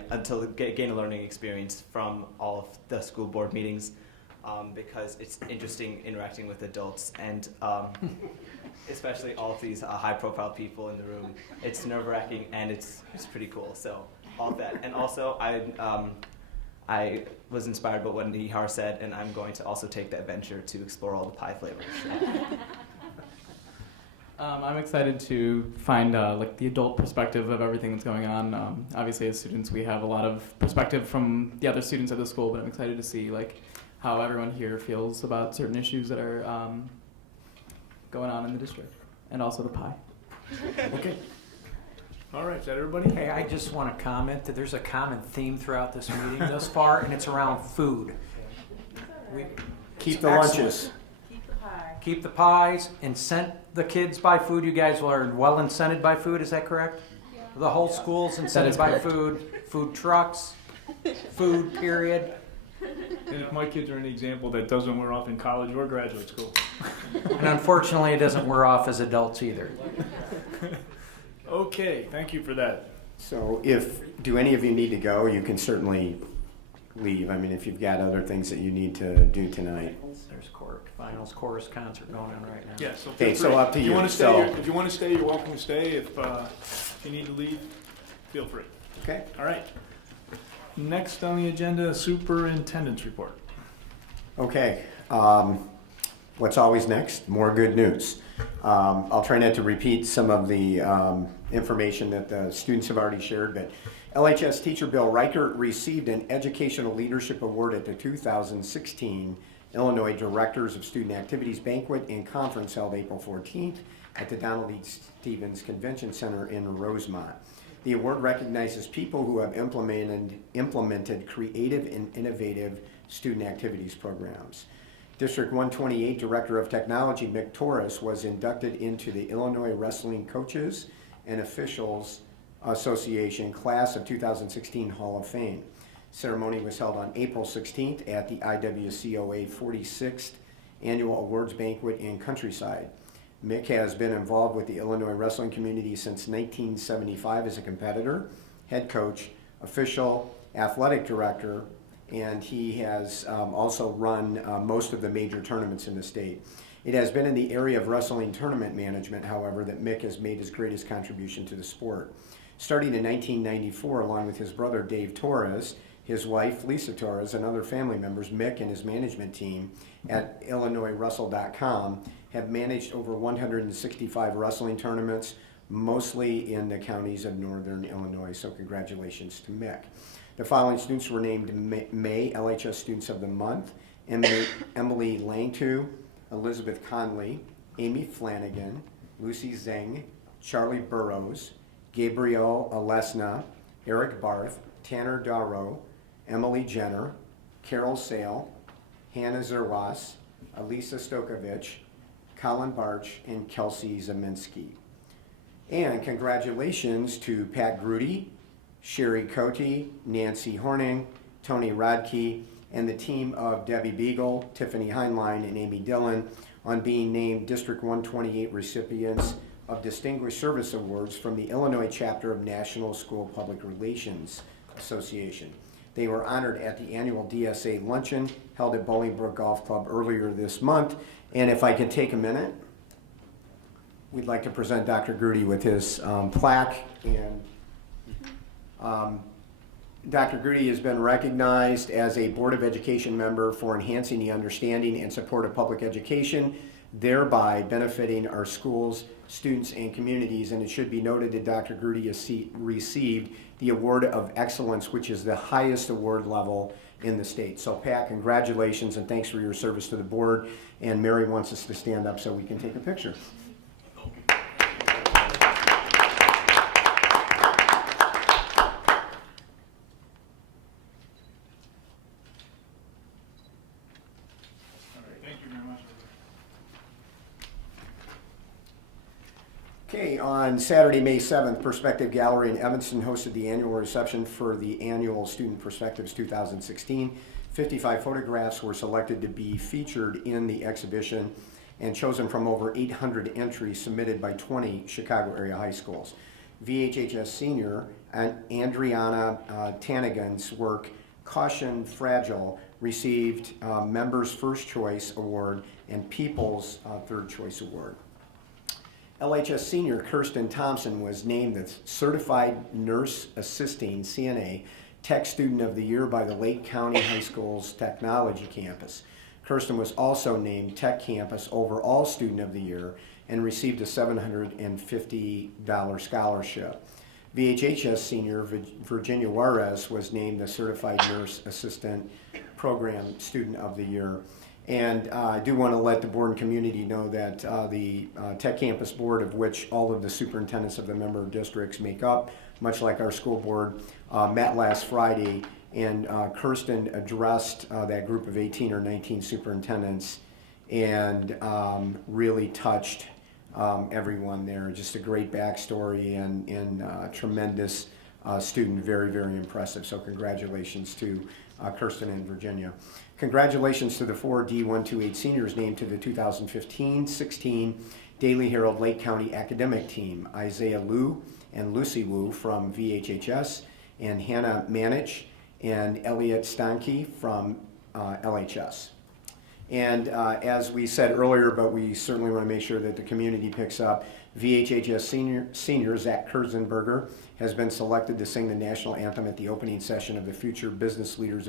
gain a learning experience from all of the school board meetings, because it's interesting interacting with adults, and especially all of these high-profile people in the room. It's nerve-wracking, and it's pretty cool. So all of that, and also I was inspired by what Nihar said, and I'm going to also take that venture to explore all the pie flavors. I'm excited to find the adult perspective of everything that's going on. Obviously, as students, we have a lot of perspective from the other students at the school, but I'm excited to see how everyone here feels about certain issues that are going on in the district, and also the pie. Okay. All right, is that everybody? Hey, I just want to comment that there's a common theme throughout this meeting thus far, and it's around food. Keep the lunches. Keep the pies, incent the kids by food. You guys are well incented by food, is that correct? Yeah. The whole school's incented by food, food trucks, food, period. And if my kids are an example, that doesn't wear off in college or graduate school. And unfortunately, it doesn't wear off as adults either. Okay, thank you for that. So do any of you need to go? You can certainly leave. I mean, if you've got other things that you need to do tonight. There's finals chorus concert going on right now. Yeah, so Okay, feel so free. up to If you. want to stay, So- if you want to stay, you're welcome to stay. If you need to leave, feel free. Okay. All right. Next on the agenda, superintendent's report. Okay. What's always next? More good news. I'll try not to repeat some of the information that the students have already shared, but LHS teacher Bill Reichert received an Educational Leadership Award at the 2016 Illinois Directors of Student Activities Banquet and Conference held April 14th at the Donald E. Stevens Convention Center in Rosemont. The award recognizes people who have implemented creative and innovative student activities programs. District 128 Director of Technology Mick Torres was inducted into the Illinois Wrestling Coaches and Officials Association Class of 2016 Hall of Fame. Ceremony was held on April 16th at the IWCOA 46th Annual Awards Banquet in Countryside. Mick has been involved with the Illinois wrestling community since 1975 as a competitor, head coach, official, athletic director, and he has also run most of the major tournaments in the state. It has been in the area of wrestling tournament management, however, that Mick has made his greatest contribution to the sport. Starting in 1994, along with his brother Dave Torres, his wife Lisa Torres, and other family members, Mick and his management team at IllinoisWrestle.com have managed over 165 wrestling tournaments, mostly in the counties of northern Illinois, so congratulations to Mick. The following students were named May LHS Students of the Month: Emily Langtu, Elizabeth Conley, Amy Flanagan, Lucy Zeng, Charlie Burrows, Gabriel Alesna, Eric Barth, Tanner Darrow, Emily Jenner, Carol Sale, Hannah Zerwas, Elisa Stokovich, Colin Barch, and Kelsey Zeminski. And congratulations to Pat Grudy, Sherry Cote, Nancy Horning, Tony Rodkey, and the team of Debbie Beagle, Tiffany Heinlein, and Amy Dillon on being named District 128 recipients of Distinguished Service Awards from the Illinois chapter of National School Public Relations Association. They were honored at the annual DSA luncheon held at Bolingbrook Golf Club earlier this month. And if I could take a minute, we'd like to present Dr. Grudy with his plaque. And Dr. Grudy has been recognized as a Board of Education member for enhancing the understanding and support of public education, thereby benefiting our schools, students, and communities. And it should be noted that Dr. Grudy has received the Award of Excellence, which is the highest award level in the state. So Pat, congratulations and thanks for your service to the board. And Mary wants us to stand up so we can take a picture. Okay, on Saturday, May 7th, Perspective Gallery in Evanston hosted the annual reception for the annual Student Perspectives 2016. 55 photographs were selected to be featured in the exhibition and chosen from over 800 entries submitted by 20 Chicago area high schools. VHHS senior Andriana Tanagan's work, Caution Fragile, received Members' First Choice Award and People's Third Choice Award. LHS senior Kirsten Thompson was named the Certified Nurse Assisting CNA Tech Student of the Year by the Lake County High School's Technology Campus. Kirsten was also named Tech Campus Overall Student of the Year and received a $750 scholarship. VHHS senior Virginia Juarez was named the Certified Nurse Assistant Program Student of the Year. And I do want to let the board and community know that the Tech Campus Board, of which all of the superintendents of the member districts make up, much like our school board, met last Friday, and Kirsten addressed that group of 18 or 19 superintendents and really touched everyone there. Just a great backstory and tremendous student. Very, very impressive. So congratulations to Kirsten and Virginia. Congratulations to the 4 D128 seniors named to the 2015-16 Daily Herald Lake County Academic Team. Isaiah Liu and Lucy Wu from VHHS, and Hannah Manich and Elliot Stanke from LHS. And as we said earlier, but we certainly want to make sure that the community picks up, VHHS senior Zach Kurzenberger has been selected to sing the national anthem at the opening session of the Future Business Leaders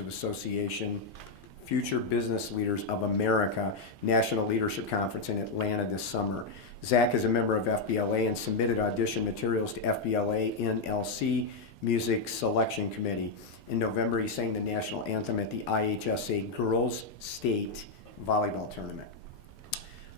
of America National Leadership Conference in Atlanta this summer. Zach is a member of FBLA and submitted audition materials to FBLA NLC Music Selection Committee. In November, he sang the national anthem at the IHSA Girls State Volleyball Tournament.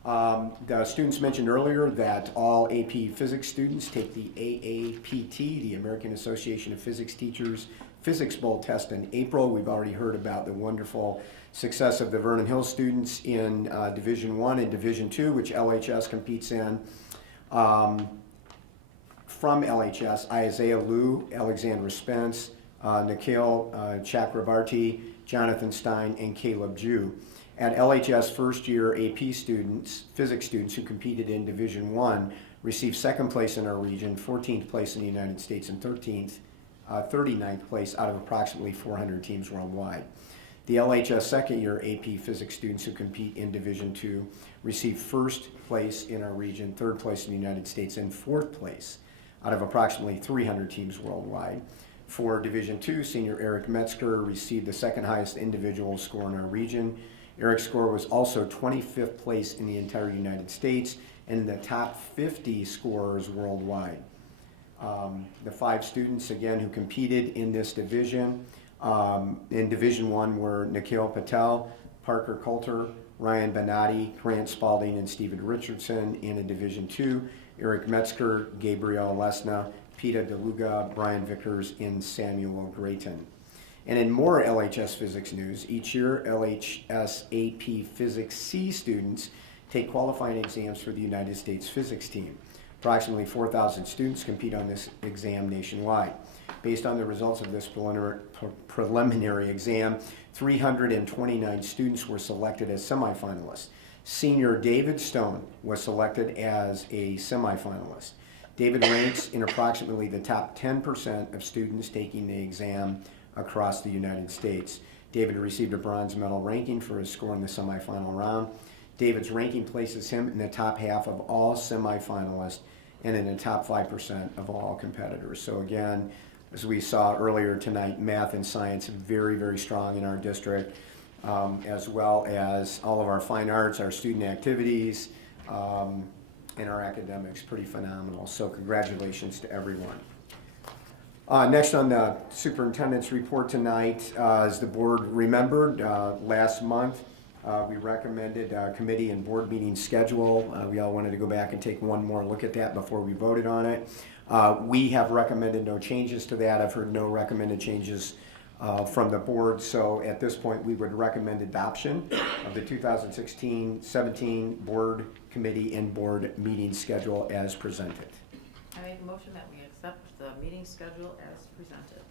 The students mentioned earlier that all AP Physics students take the AAPT, the American Association of Physics Teachers Physics Bowl test in April. We've already heard about the wonderful success of the Vernon Hills students in Division I and Division II, which LHS competes in. From LHS, Isaiah Liu, Alexandra Spence, Nikhil Chakrabarti, Jonathan Stein, and Caleb Jew. At LHS, first-year AP students, physics students who competed in Division I, received second place in our region, 14th place in the United States, and 39th place out of approximately 400 teams worldwide. The LHS second-year AP Physics students who compete in Division II received first place in our region, third place in the United States, and fourth place out of approximately 300 teams worldwide. For Division II, senior Eric Metzger received the second highest individual score in our region. Eric's score was also 25th place in the entire United States and in the top 50 scorers worldwide. The 5 students, again, who competed in this division, in Division I were Nikhil Patel, Parker Coulter, Ryan Benatti, Grant Spalding, and Stephen Richardson. And in Division II, Eric Metzger, Gabriel Lesna, Peta DeLuga, Brian Vickers, and Samuel Grayton. And in more LHS physics news, each year LHS AP Physics C students take qualifying exams for the United States physics team. Approximately 4,000 students compete on this exam nationwide. Based on the results of this preliminary exam, 329 students were selected as semifinalists. Senior David Stone was selected as a semifinalist. David ranks in approximately the top 10% of students taking the exam across the United States. David received a bronze medal ranking for his score in the semifinal round. David's ranking places him in the top half of all semifinalists and in the top 5% of all competitors. So again, as we saw earlier tonight, math and science very, very strong in our district, as well as all of our fine arts, our student activities, and our academics, pretty phenomenal. So congratulations to everyone. Next on the superintendent's report tonight, as the board remembered, last month we recommended a committee and board meeting schedule. We all wanted to go back and take one more look at that before we voted on it. We have recommended no changes to that. I've heard no recommended changes from the board, so at this point we would recommend adoption of the 2016-17 board committee and board meeting schedule as presented. I make a motion that we accept the meeting schedule as presented.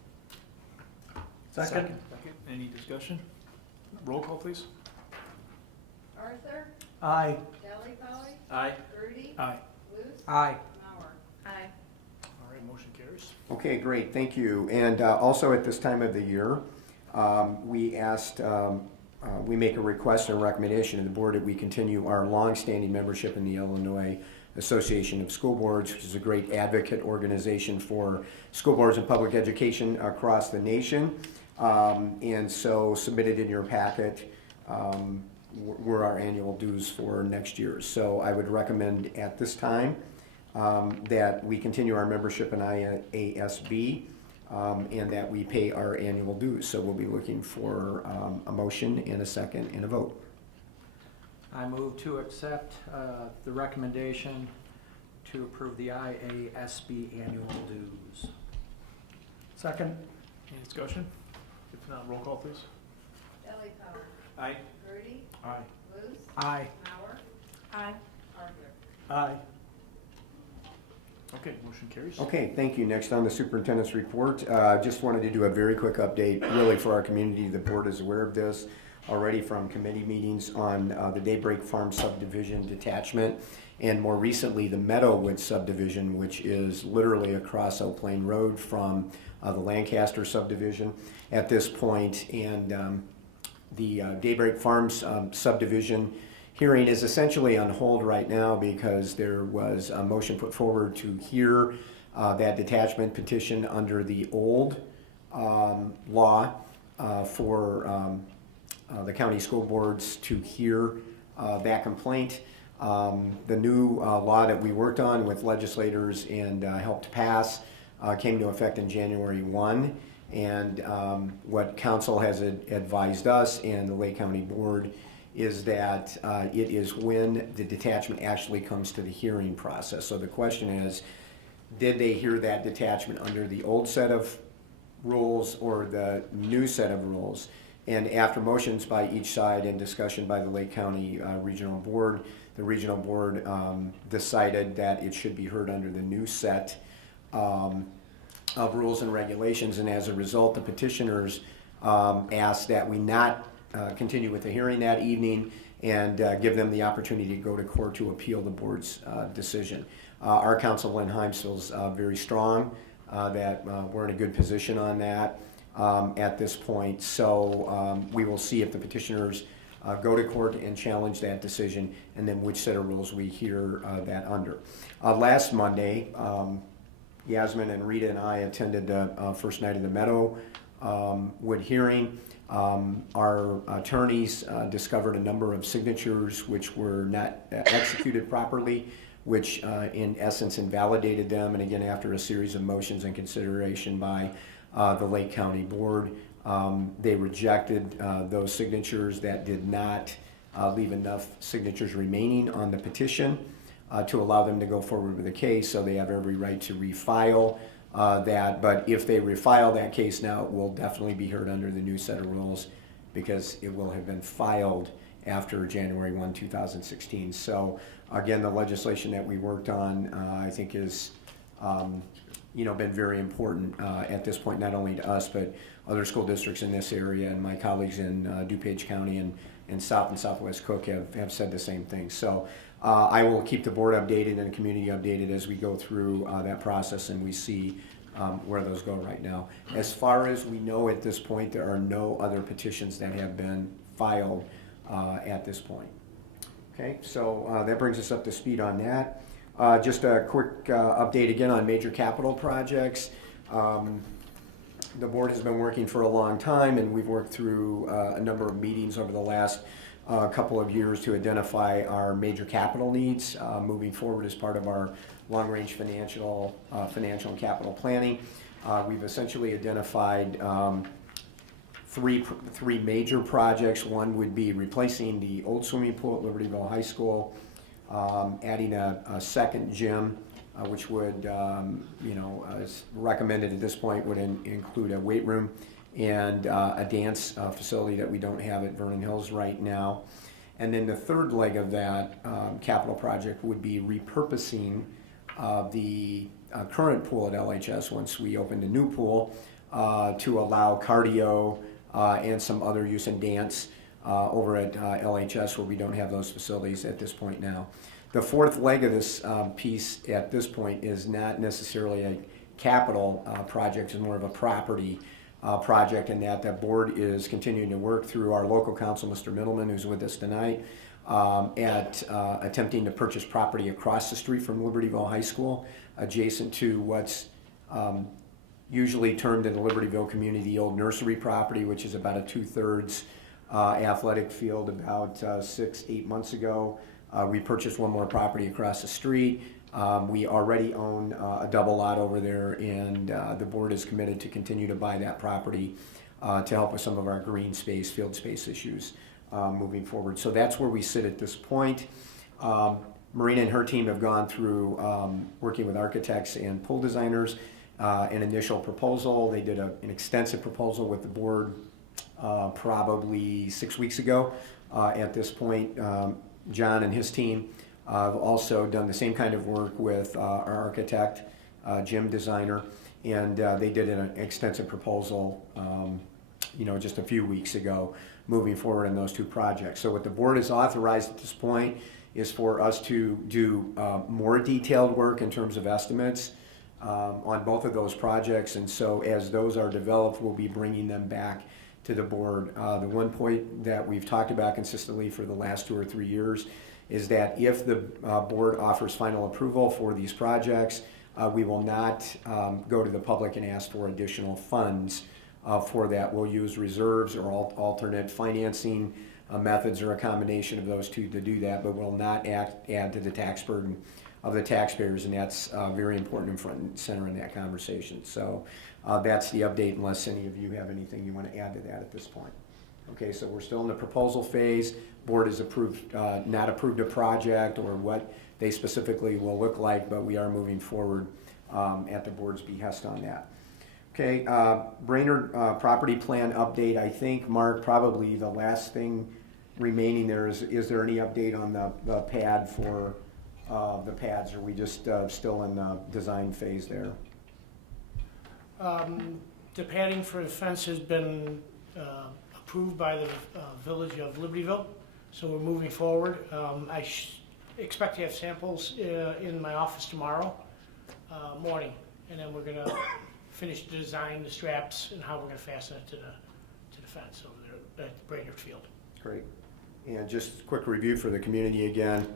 Second. Any discussion? Roll call, please. Arthur? Aye. Delli Polly? Aye. Grudy? Aye. Luce? Aye. Mauer? Aye. All right, motion carries. Okay, great, thank you. And also at this time of the year, we asked, we make a request and recommendation to the board that we continue our long-standing membership in the Illinois Association of School Boards, which is a great advocate organization for school boards and public education across the nation. And so submitted in your packet were our annual dues for next year. So I would recommend at this time that we continue our membership in IASB and that we pay our annual dues. So we'll be looking for a motion and a second and a vote. I move to accept the recommendation to approve the IASB annual dues. Second. Any discussion? If not, roll call, please. Delli Polly? Aye. Grudy? Aye. Luce? Aye. Mauer? Aye. Arthur? Aye. Okay, motion carries. Okay, thank you. Next on the superintendent's report, just wanted to do a very quick update really for our community. The board is aware of this already from committee meetings on the Daybreak Farm subdivision detachment, and more recently the Meadowwood subdivision, which is literally across Oak Lane Road from the Lancaster subdivision at this point. And the Daybreak Farms subdivision hearing is essentially on hold right now because there was a motion put forward to hear that detachment petition under the old law for the county school boards to hear that complaint. The new law that we worked on with legislators and helped pass came into effect in January 1. And what council has advised us and the Lake County Board is that it is when the detachment actually comes to the hearing process. So the question is, did they hear that detachment under the old set of rules or the new set of rules? And after motions by each side and discussion by the Lake County Regional Board, the Regional Board decided that it should be heard under the new set of rules and regulations. And as a result, the petitioners asked that we not continue with the hearing that evening and give them the opportunity to go to court to appeal the board's decision. Our counsel, Lynn Himes, feels very strong that we're in a good position on that at this point. So we will see if the petitioners go to court and challenge that decision, and then which set of rules we hear that under. Last Monday, Yasmin and Rita and I attended the first night of the Meadowwood hearing. Our attorneys discovered a number of signatures which were not executed properly, which in essence invalidated them. And again, after a series of motions and consideration by the Lake County Board, they rejected those signatures that did not leave enough signatures remaining on the petition to allow them to go forward with the case. So they have every right to refile that. But if they refile that case now, it will definitely be heard under the new set of rules because it will have been filed after January 1, 2016. So again, the legislation that we worked on, I think is been very important at this point, not only to us, but other school districts in this area, and my colleagues in DuPage County and South and Southwest Cook have said the same thing. So I will keep the board updated and the community updated as we go through that process and we see where those go right now. As far as we know at this point, there are no other petitions that have been filed at this point. Okay, so that brings us up to speed on that. Just a quick update again on major capital projects. The board has been working for a long time, and we've worked through a number of meetings over the last couple of years to identify our major capital needs moving forward as part of our long-range financial and capital planning. We've essentially identified three major projects. One would be replacing the old swimming pool at Libertyville High School, adding a second gym, which would, as recommended at this point, would include a weight room and a dance facility that we don't have at Vernon Hills right now. And then the third leg of that capital project would be repurposing the current pool at LHS once we open the new pool to allow cardio and some other use in dance over at LHS, where we don't have those facilities at this point now. The fourth leg of this piece at this point is not necessarily a capital project, it's more of a property project, in that the board is continuing to work through our local counsel, Mr. Middleman, who's with us tonight, at attempting to purchase property across the street from Libertyville High School, adjacent to what's usually termed in the Libertyville community the old nursery property, which is about a 2/3 athletic field. About 6-8 months ago, we purchased one more property across the street. We already own a double lot over there, and the board is committed to continue to buy that property to help with some of our green space, field space issues moving forward. So that's where we sit at this point. Marina and her team have gone through working with architects and pool designers, an initial proposal. They did an extensive proposal with the board probably 6 weeks ago. At this point, John and his team I've also done the same kind of work with our architect, gym designer, and they did an extensive proposal, just a few weeks ago, moving forward in those two projects. So what the board has authorized at this point is for us to do more detailed work in terms of estimates on both of those projects, and so as those are developed, we'll be bringing them back to the board. The one point that we've talked about consistently for the last 2 or 3 years is that if the board offers final approval for these projects, we will not go to the public and ask for additional funds for that. We'll use reserves or alternate financing methods or a combination of those two to do that, but will not add to the tax burden of the taxpayers, and that's very important and front and center in that conversation. So that's the update, unless any of you have anything you want to add to that at this point. Okay, so we're still in the proposal phase. Board has approved, not approved a project or what they specifically will look like, but we are moving forward at the board's behest on that. Okay, Brainerd property plan update. I think, Mark, probably the last thing remaining there is there any update on the pad for the pads? Are we just still in the design phase there? The padding for the fence has been approved by the village of Libertyville, so we're moving forward. I expect to have samples in my office tomorrow morning, and then we're going to finish the design, the straps, and how we're going to fasten it to the fence over there at Brainerd Field. Great. And just a quick review for the community again.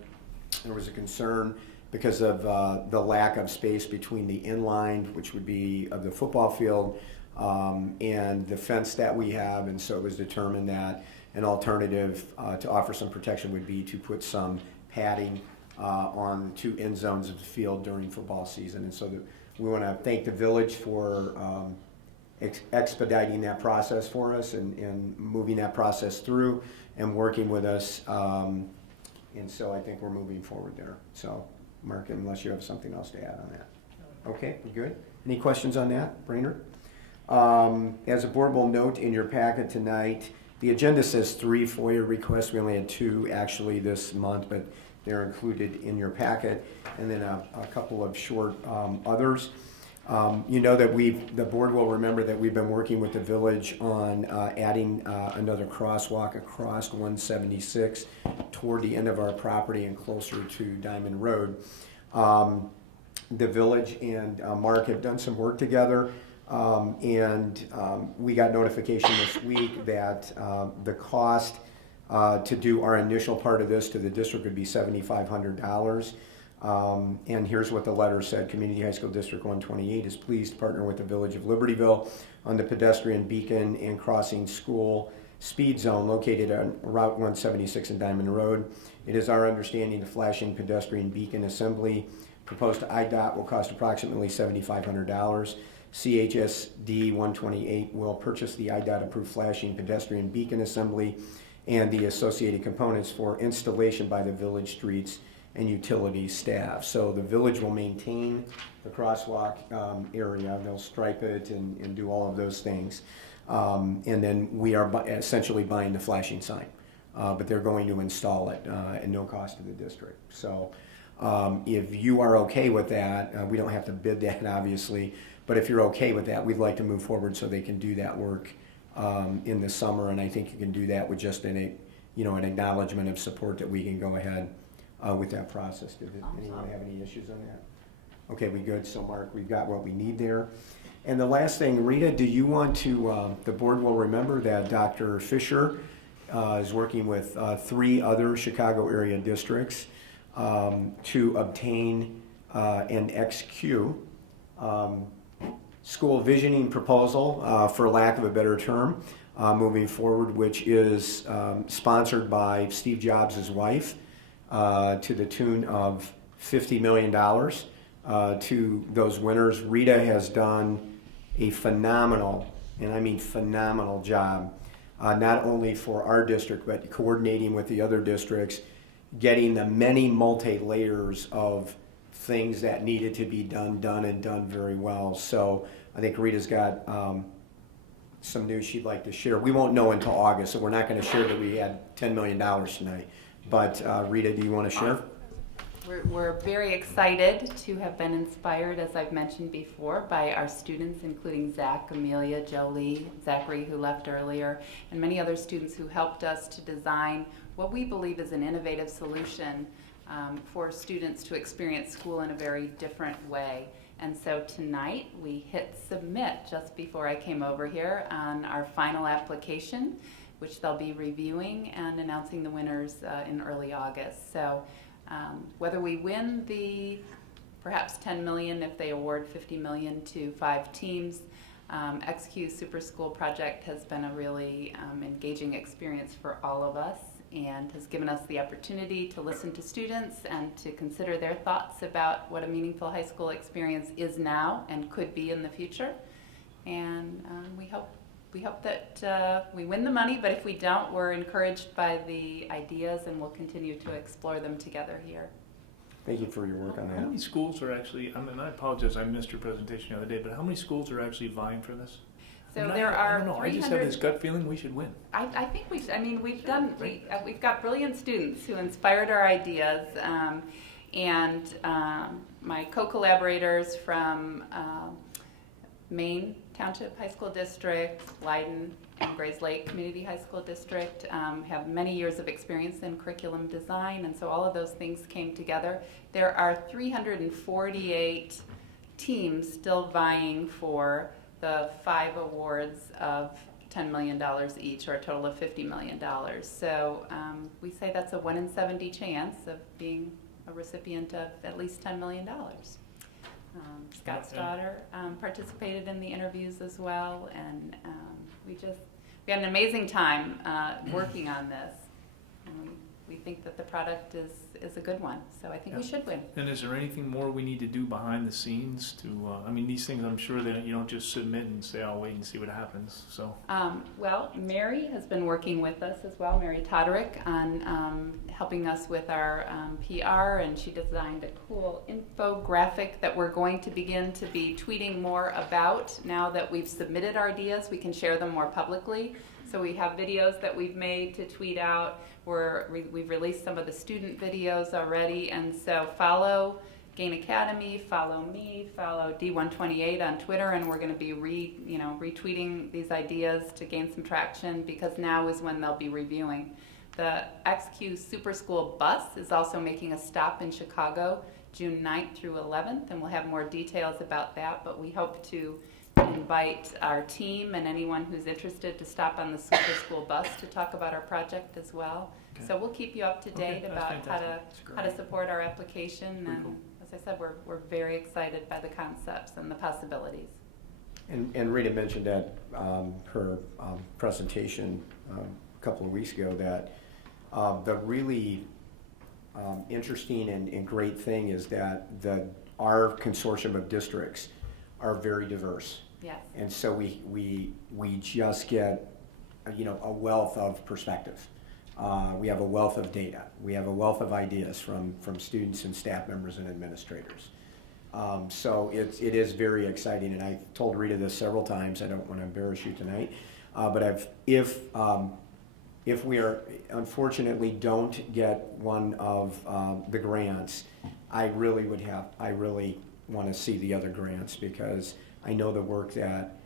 There was a concern because of the lack of space between the inline, which would be of the football field, and the fence that we have, and so it was determined that an alternative to offer some protection would be to put some padding on 2 end zones of the field during football season. And so we want to thank the village for expediting that process for us and moving that process through and working with us. And so I think we're moving forward there. So, Mark, unless you have something else to add on that. Okay, good. Any questions on that, Brainerd? As a board will note in your packet tonight, the agenda says 3 FOIA requests. We only had 2 actually this month, but they're included in your packet. And then a couple of short others. You know that the board will remember that we've been working with the village on adding another crosswalk across 176 toward the end of our property and closer to Diamond Road. The village and Mark have done some work together, and we got notification this week that the cost to do our initial part of this to the district would be $7,500. And here's what the letter said. Community High School District 128 is pleased to partner with the Village of Libertyville on the pedestrian beacon and crossing school speed zone located on Route 176 and Diamond Road. It is our understanding the flashing pedestrian beacon assembly proposed to IDOT will cost approximately $7,500. CHS D128 will purchase the IDOT-approved flashing pedestrian beacon assembly and the associated components for installation by the village streets and utility staff. So the village will maintain the crosswalk area. They'll stripe it and do all of those things. And then we are essentially buying the flashing sign. But they're going to install it at no cost to the district. So if you are okay with that, we don't have to bid that obviously, but if you're okay with that, we'd like to move forward so they can do that work in the summer. And I think you can do that with just an acknowledgement of support that we can go ahead with that process. Did anyone have any issues on that? Okay, we good. So Mark, we've got what we need there. And the last thing, Rita, do you want to, the board will remember that Dr. Fisher is working with 3 other Chicago area districts to obtain an XQ school visioning proposal, for lack of a better term, moving forward, which is sponsored by Steve Jobs' wife, to the tune of $50 million to those winners. Rita has done a phenomenal, and I mean phenomenal job, not only for our district, but coordinating with the other districts, getting the many multi-layers of things that needed to be done very well. So I think Rita's got some news she'd like to share. We won't know until August, so we're not going to share that we had $10 million tonight. But Rita, do you want to share? We're very excited to have been inspired, as I've mentioned before, by our students, including Zach, Amelia, Jolie, Zachary, who left earlier, and many other students who helped us to design what we believe is an innovative solution for students to experience school in a very different way. And so tonight we hit submit just before I came over here on our final application, which they'll be reviewing and announcing the winners in early August. So whether we win the perhaps $10 million if they award $50 million to 5 teams, XQ Super School Project has been a really engaging experience for all of us and has given us the opportunity to listen to students and to consider their thoughts about what a meaningful high school experience is now and could be in the future. And we hope that we win the money, but if we don't, we're encouraged by the ideas and we'll continue to explore them together here. Thank you for your work on How that. many schools are actually, I apologize, I missed your presentation the other day, but how many schools are actually vying for this? So there are I don't know, I just have this gut feeling we should win. I think we should. I mean, we've got brilliant students who inspired our ideas, and my co-collaborators from Maine Township High School District, Leiden, and Grays Lake Community High School District have many years of experience in curriculum design, and so all of those things came together. There are 348 teams still vying for the 5 awards of $10 million each, or a total of $50 million. So we say that's a 1 in 70 chance of being a recipient of at least $10 million. Scott Stoddard participated in the interviews as well, and we had an amazing time working on this. And we think that the product is a good one, so I think we should win. And is there anything more we need to do behind the scenes to, I mean, these things, I'm sure that you don't just submit and say, I'll wait and see what happens, so. Well, Mary has been working with us as well, Mary Toderick, on helping us with our PR, and she designed a cool infographic that we're going to begin to be tweeting more about. Now that we've submitted our ideas, we can share them more publicly. So we have videos that we've made to tweet out. We've released some of the student videos already, and so follow Gain Academy, follow me, follow D128 on Twitter, and we're going to be retweeting these ideas to gain some traction, because now is when they'll be reviewing. The XQ Super School bus is also making a stop in Chicago June 9th through 11th, and we'll have more details about that, but we hope to invite our team and anyone who's interested to stop on the Super School bus to talk about our project as well. Okay. So we'll keep you up to date about how to support our application. And cool. As I said, we're very excited by the concepts and the possibilities. And Rita mentioned at her presentation a couple of weeks ago that the really interesting and great thing is that our consortium of districts are very diverse. Yes. And so we just get a wealth of perspective. We have a wealth of data. We have a wealth of ideas from students and staff members and administrators. So it is very exciting, and I've told Rita this several times. I don't want to embarrass you tonight, but if we are unfortunately don't get one of the grants, I really want to see the other grants, because I know the work that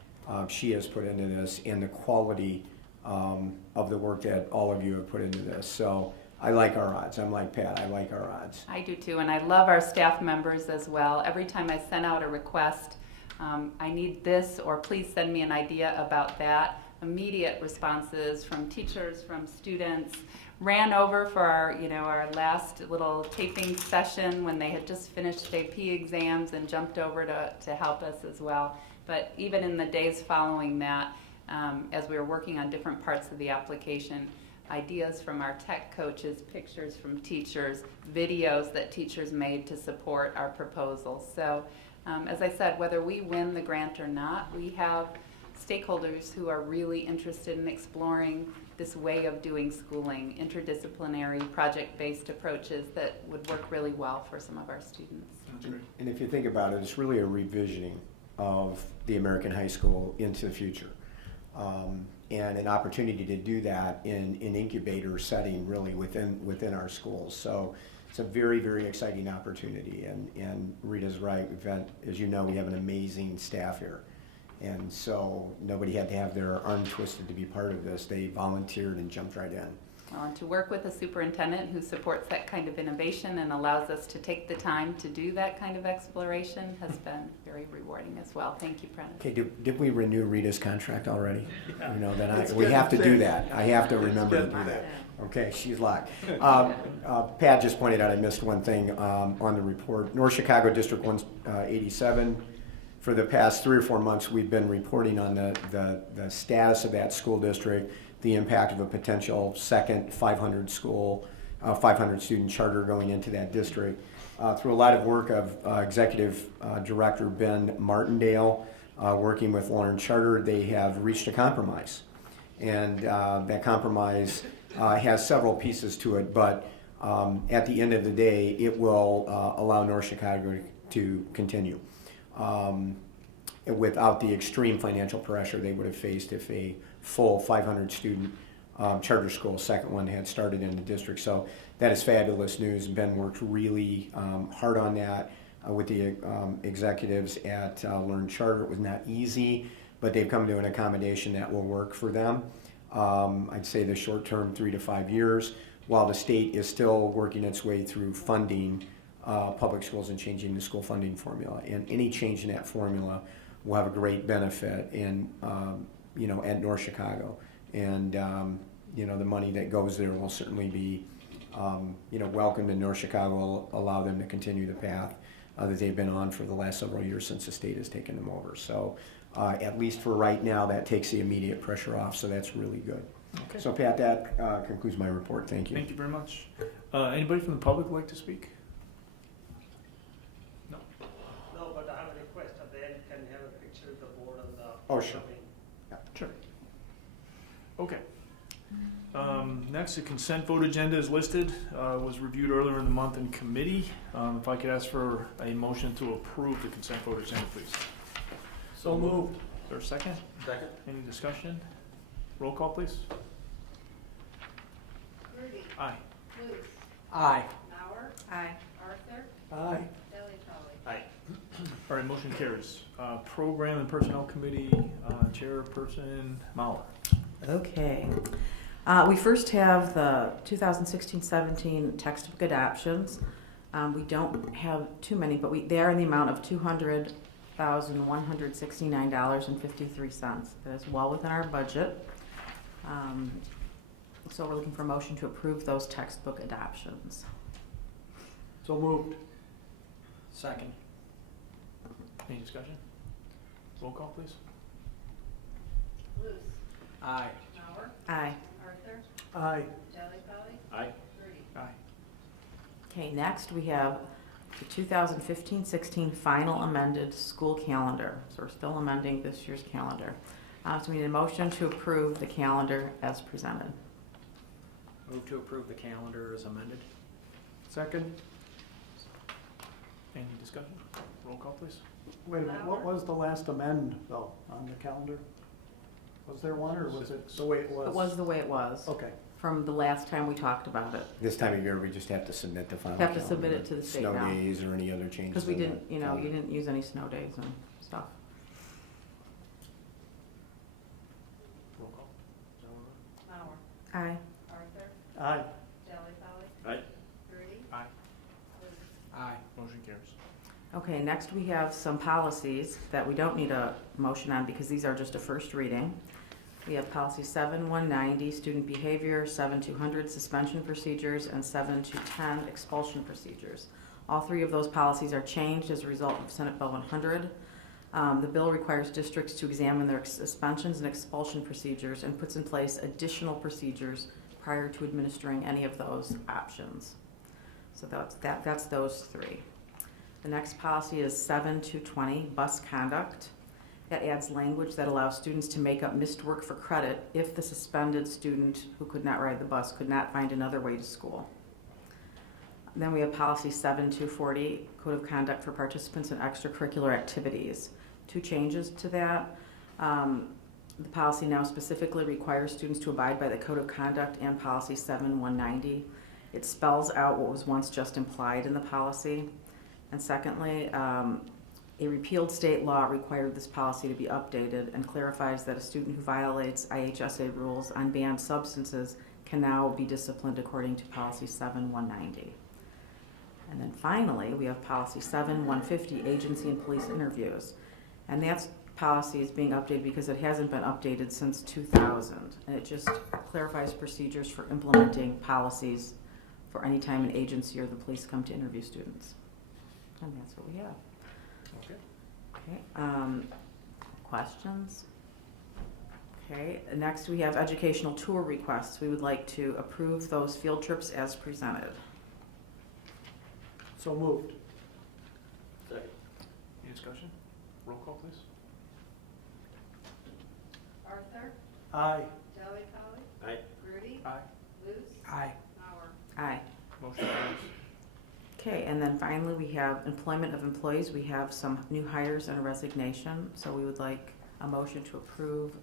she has put into this and the quality of the work that all of you have put into this. So I like our odds. I'm like Pat, I like our odds. I do too, and I love our staff members as well. Every time I send out a request, I need this, or please send me an idea about that. Immediate responses from teachers, from students. Ran over for our last little taping session when they had just finished AP exams, and jumped over to help us as well. But even in the days following that, as we were working on different parts of the application, ideas from our tech coaches, pictures from teachers, videos that teachers made to support our proposal. So as I said, whether we win the grant or not, we have stakeholders who are really interested in exploring this way of doing schooling, interdisciplinary, project-based approaches that would work really well for some of our students. And if you think about it, it's really a revisioning of the American high school into the future. And an opportunity to do that in an incubator setting, really within our schools. So it's a very, very exciting opportunity. And Rita's right. We've had, as you know, we have an amazing staff here. And so nobody had to have their arm twisted to be part of this. They volunteered and jumped right in. Well, and to work with a superintendent who supports that kind of innovation and allows us to take the time to do that kind of exploration has been very rewarding as well. Thank you, Prentice. Okay, did we renew Rita's contract already? Yeah. You know, then It's we good have to to do say. that. I have to remember to do that. Okay, she's locked. Pat just pointed out I missed one thing on the report. North Chicago District 187. For the past 3 or 4 months, we've been reporting on the status of that school district, the impact of a potential second 500 student charter going into that district. Through a lot of work of Executive Director Ben Martindale, working with Lauren Charter, they have reached a compromise. And that compromise has several pieces to it, but at the end of the day, it will allow North Chicago to continue. Without the extreme financial pressure they would have faced if a full 500 student charter school, second one, had started in the district. So that is fabulous news. Ben worked really hard on that with the executives at Learn Charter. It was not easy, but they've come to an accommodation that will work for them. I'd say the short term, 3 to 5 years, while the state is still working its way through funding public schools and changing the school funding formula. And any change in that formula will have a great benefit in, at North Chicago. And, the money that goes there will certainly be, welcomed, and North Chicago will allow them to continue the path that they've been on for the last several years since the state has taken them over. So at least for right now, that takes the immediate pressure off, so that's really good. Okay. So Pat, that concludes my report. Thank you. Thank you very much. Anybody from the public would like to speak? No. No, but I have a request. At the end, can you have a picture of the board on the? Oh, sure. Yeah, sure. Okay. Next, the consent vote agenda is listed, was reviewed earlier in the month in committee. If I could ask for a motion to approve the consent vote agenda, please. So moved. Is there a second? Second. Any discussion? Roll call, please. Rudy. Aye. Luce. Aye. Mauer. Aye. Arthur. Aye. Delli Polly. Aye. All right, motion carries. Program and Personnel Committee, Chairperson Mauer. Okay. We first have the 2016-17 textbook adoptions. We don't have too many, but they are in the amount of $200,169.53. That is well within our budget. So we're looking for a motion to approve those textbook adoptions. So moved. Second. Any discussion? Roll call, please. Luce. Aye. Mauer. Aye. Arthur. Aye. Delli Polly. Aye. Rudy. Aye. Okay, next we have the 2015-16 final amended school calendar. So we're still amending this year's calendar. So we need a motion to approve the calendar as presented. Move to approve the calendar as amended. Second. Any discussion? Roll call, please. Wait a minute, what was the last amend, though, on the calendar? Was there one, or was it the way it was? It was the way it was. Okay. From the last time we talked about it. This time of year, we just have to submit the final Have to calendar. submit it to the state Snow now. days or any other changes. Because we in the didn't, you calendar. didn't use any snow days and stuff. Roll call. Mauer. Aye. Arthur. Aye. Delli Polly. Aye. Rudy. Aye. Luce. Aye. Motion carries. Okay, next we have some policies that we don't need a motion on because these are just a first reading. We have policy 7190, student behavior, 7200, suspension procedures, and 7210, expulsion procedures. All three of those policies are changed as a result of Senate Bill 100. The bill requires districts to examine their suspensions and expulsion procedures and puts in place additional procedures prior to administering any of those options. So that's those three. The next policy is 7220, bus conduct. That adds language that allows students to make up missed work for credit if the suspended student who could not ride the bus could not find another way to school. Then we have policy 7240, code of conduct for participants in extracurricular activities. Two changes to that. The policy now specifically requires students to abide by the code of conduct and policy 7190. It spells out what was once just implied in the policy. And secondly, a repealed state law required this policy to be updated and clarifies that a student who violates IHSA rules on banned substances can now be disciplined according to policy 7190. And then finally, we have policy 7150, agency and police interviews. And that policy is being updated because it hasn't been updated since 2000. And it just clarifies procedures for implementing policies for any time an agency or the police come to interview students. And that's what we have. Okay, questions? Okay, next we have educational tour requests. We would like to approve those field trips as presented. So moved. Second. Any discussion? Roll call, please. Arthur, Aye. Delli Polly, Aye. Grudy, Aye. Luce, Aye. Mauer. Aye. Motion carries. Okay, and then finally, we have employment of employees. We have some new hires and a resignation, so we would like a motion to approve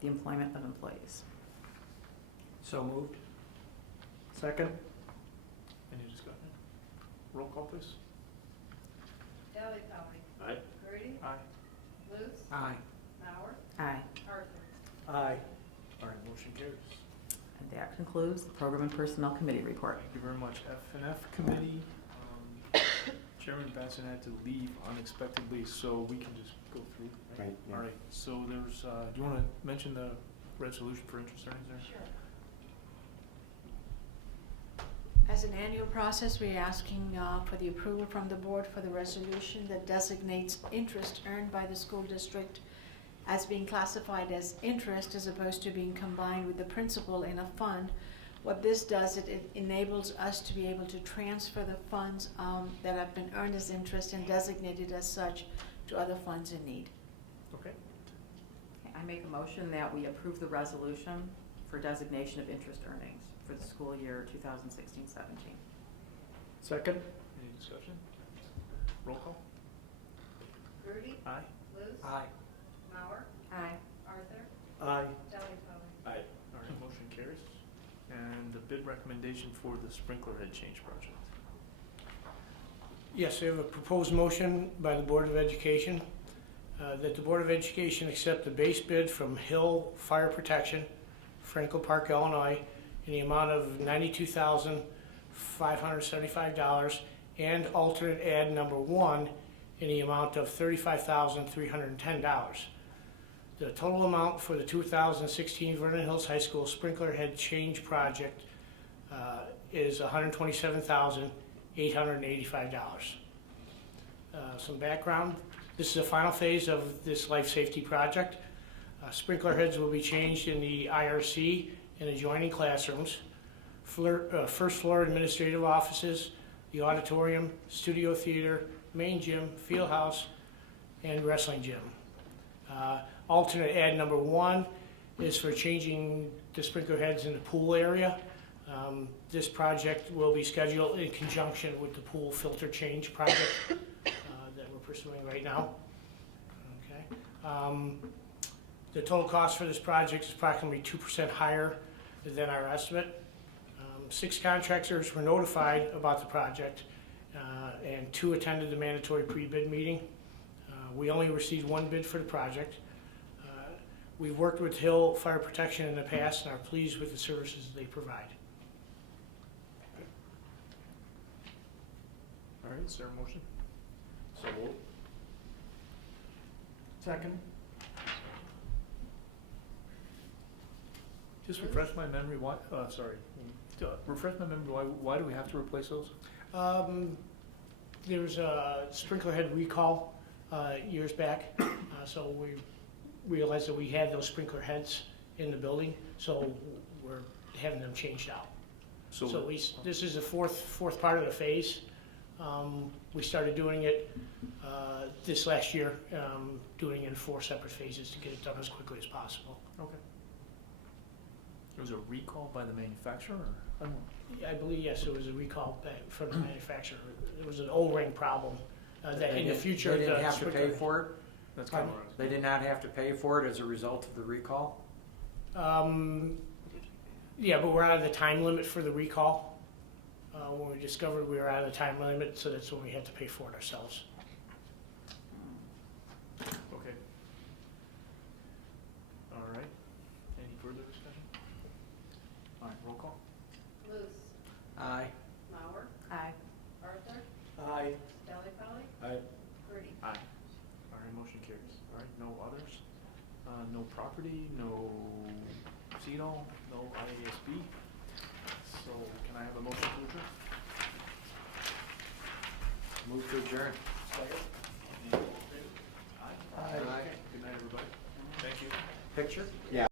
the employment of employees. So moved. Second. Any discussion? Roll call, please. Delli Polly, Aye. Grudy, Aye. Luce, Aye. Mauer, Aye. Arthur. Aye. All right, motion carries. And that concludes the Program and Personnel Committee report. Thank you very much. F&F Committee, Chairman Benson had to leave unexpectedly, so we can just go through. Right, yeah. All right, so there's, do you want to mention the resolution for interest earnings there? Sure. As an annual process, we are asking for the approval from the board for the resolution that designates interest earned by the school district as being classified as interest as opposed to being combined with the principal in a fund. What this does, it enables us to be able to transfer the funds that have been earned as interest and designated as such to other funds in need. Okay. I make a motion that we approve the resolution for designation of interest earnings for the school year 2016-17. Second. Any discussion? Roll call? Grudy, Aye. Luce, Aye. Mauer, Aye. Arthur, Aye. Delli Polly. Aye. All right, motion carries. And the bid recommendation for the sprinkler head change project. Yes, we have a proposed motion by the Board of Education that the Board of Education accept the base bid from Hill Fire Protection, Franklin Park, Illinois, in the amount of $92,575 and alternate ad number 1 in the amount of $35,310. The total amount for the 2016 Vernon Hills High School sprinkler head change project is $127,885. Some background. This is the final phase of this life safety project. Sprinkler heads will be changed in the IRC and adjoining classrooms, first floor administrative offices, the auditorium, studio theater, main gym, field house, and wrestling gym. Alternate ad number 1 is for changing the sprinkler heads in the pool area. This project will be scheduled in conjunction with the pool filter change project that we're pursuing right now. Okay. The total cost for this project is approximately 2% higher than our estimate. 6 contractors were notified about the project and 2 attended the mandatory pre-bid meeting. We only received 1 bid for the project. We've worked with Hill Fire Protection in the past and are pleased with the services they provide. All right, is there a motion? So moved. Second. Just refresh my memory, why, refresh my memory, why do we have to replace those? There was a sprinkler head recall years back, so we realized that we had those sprinkler heads in the building, so we're having them changed out. So this is the fourth part of the phase. We started doing it this last year, doing it in 4 separate phases to get it done as quickly as possible. Okay. There was a recall by the manufacturer, or? I don't know. I believe, yes, it was a recall back from the manufacturer. It was an O-ring problem that in the future. They didn't have to pay for it? That's kind of what I was. They did not have to pay for it as a result of the recall? Yeah, but we're out of the time limit for the recall. when we discovered we were out of the time limit, so that's when we had to pay for it ourselves. Okay. All right. Any further discussion? All right, roll call. Luce. Aye. Mauer. Aye. Arthur. Aye. Delli Aye. Grudy. Aye. All right, motion carries. All right, no others? No property, no CEDO, no IASB. So can I have a motion to adjourn? Move to adjourn.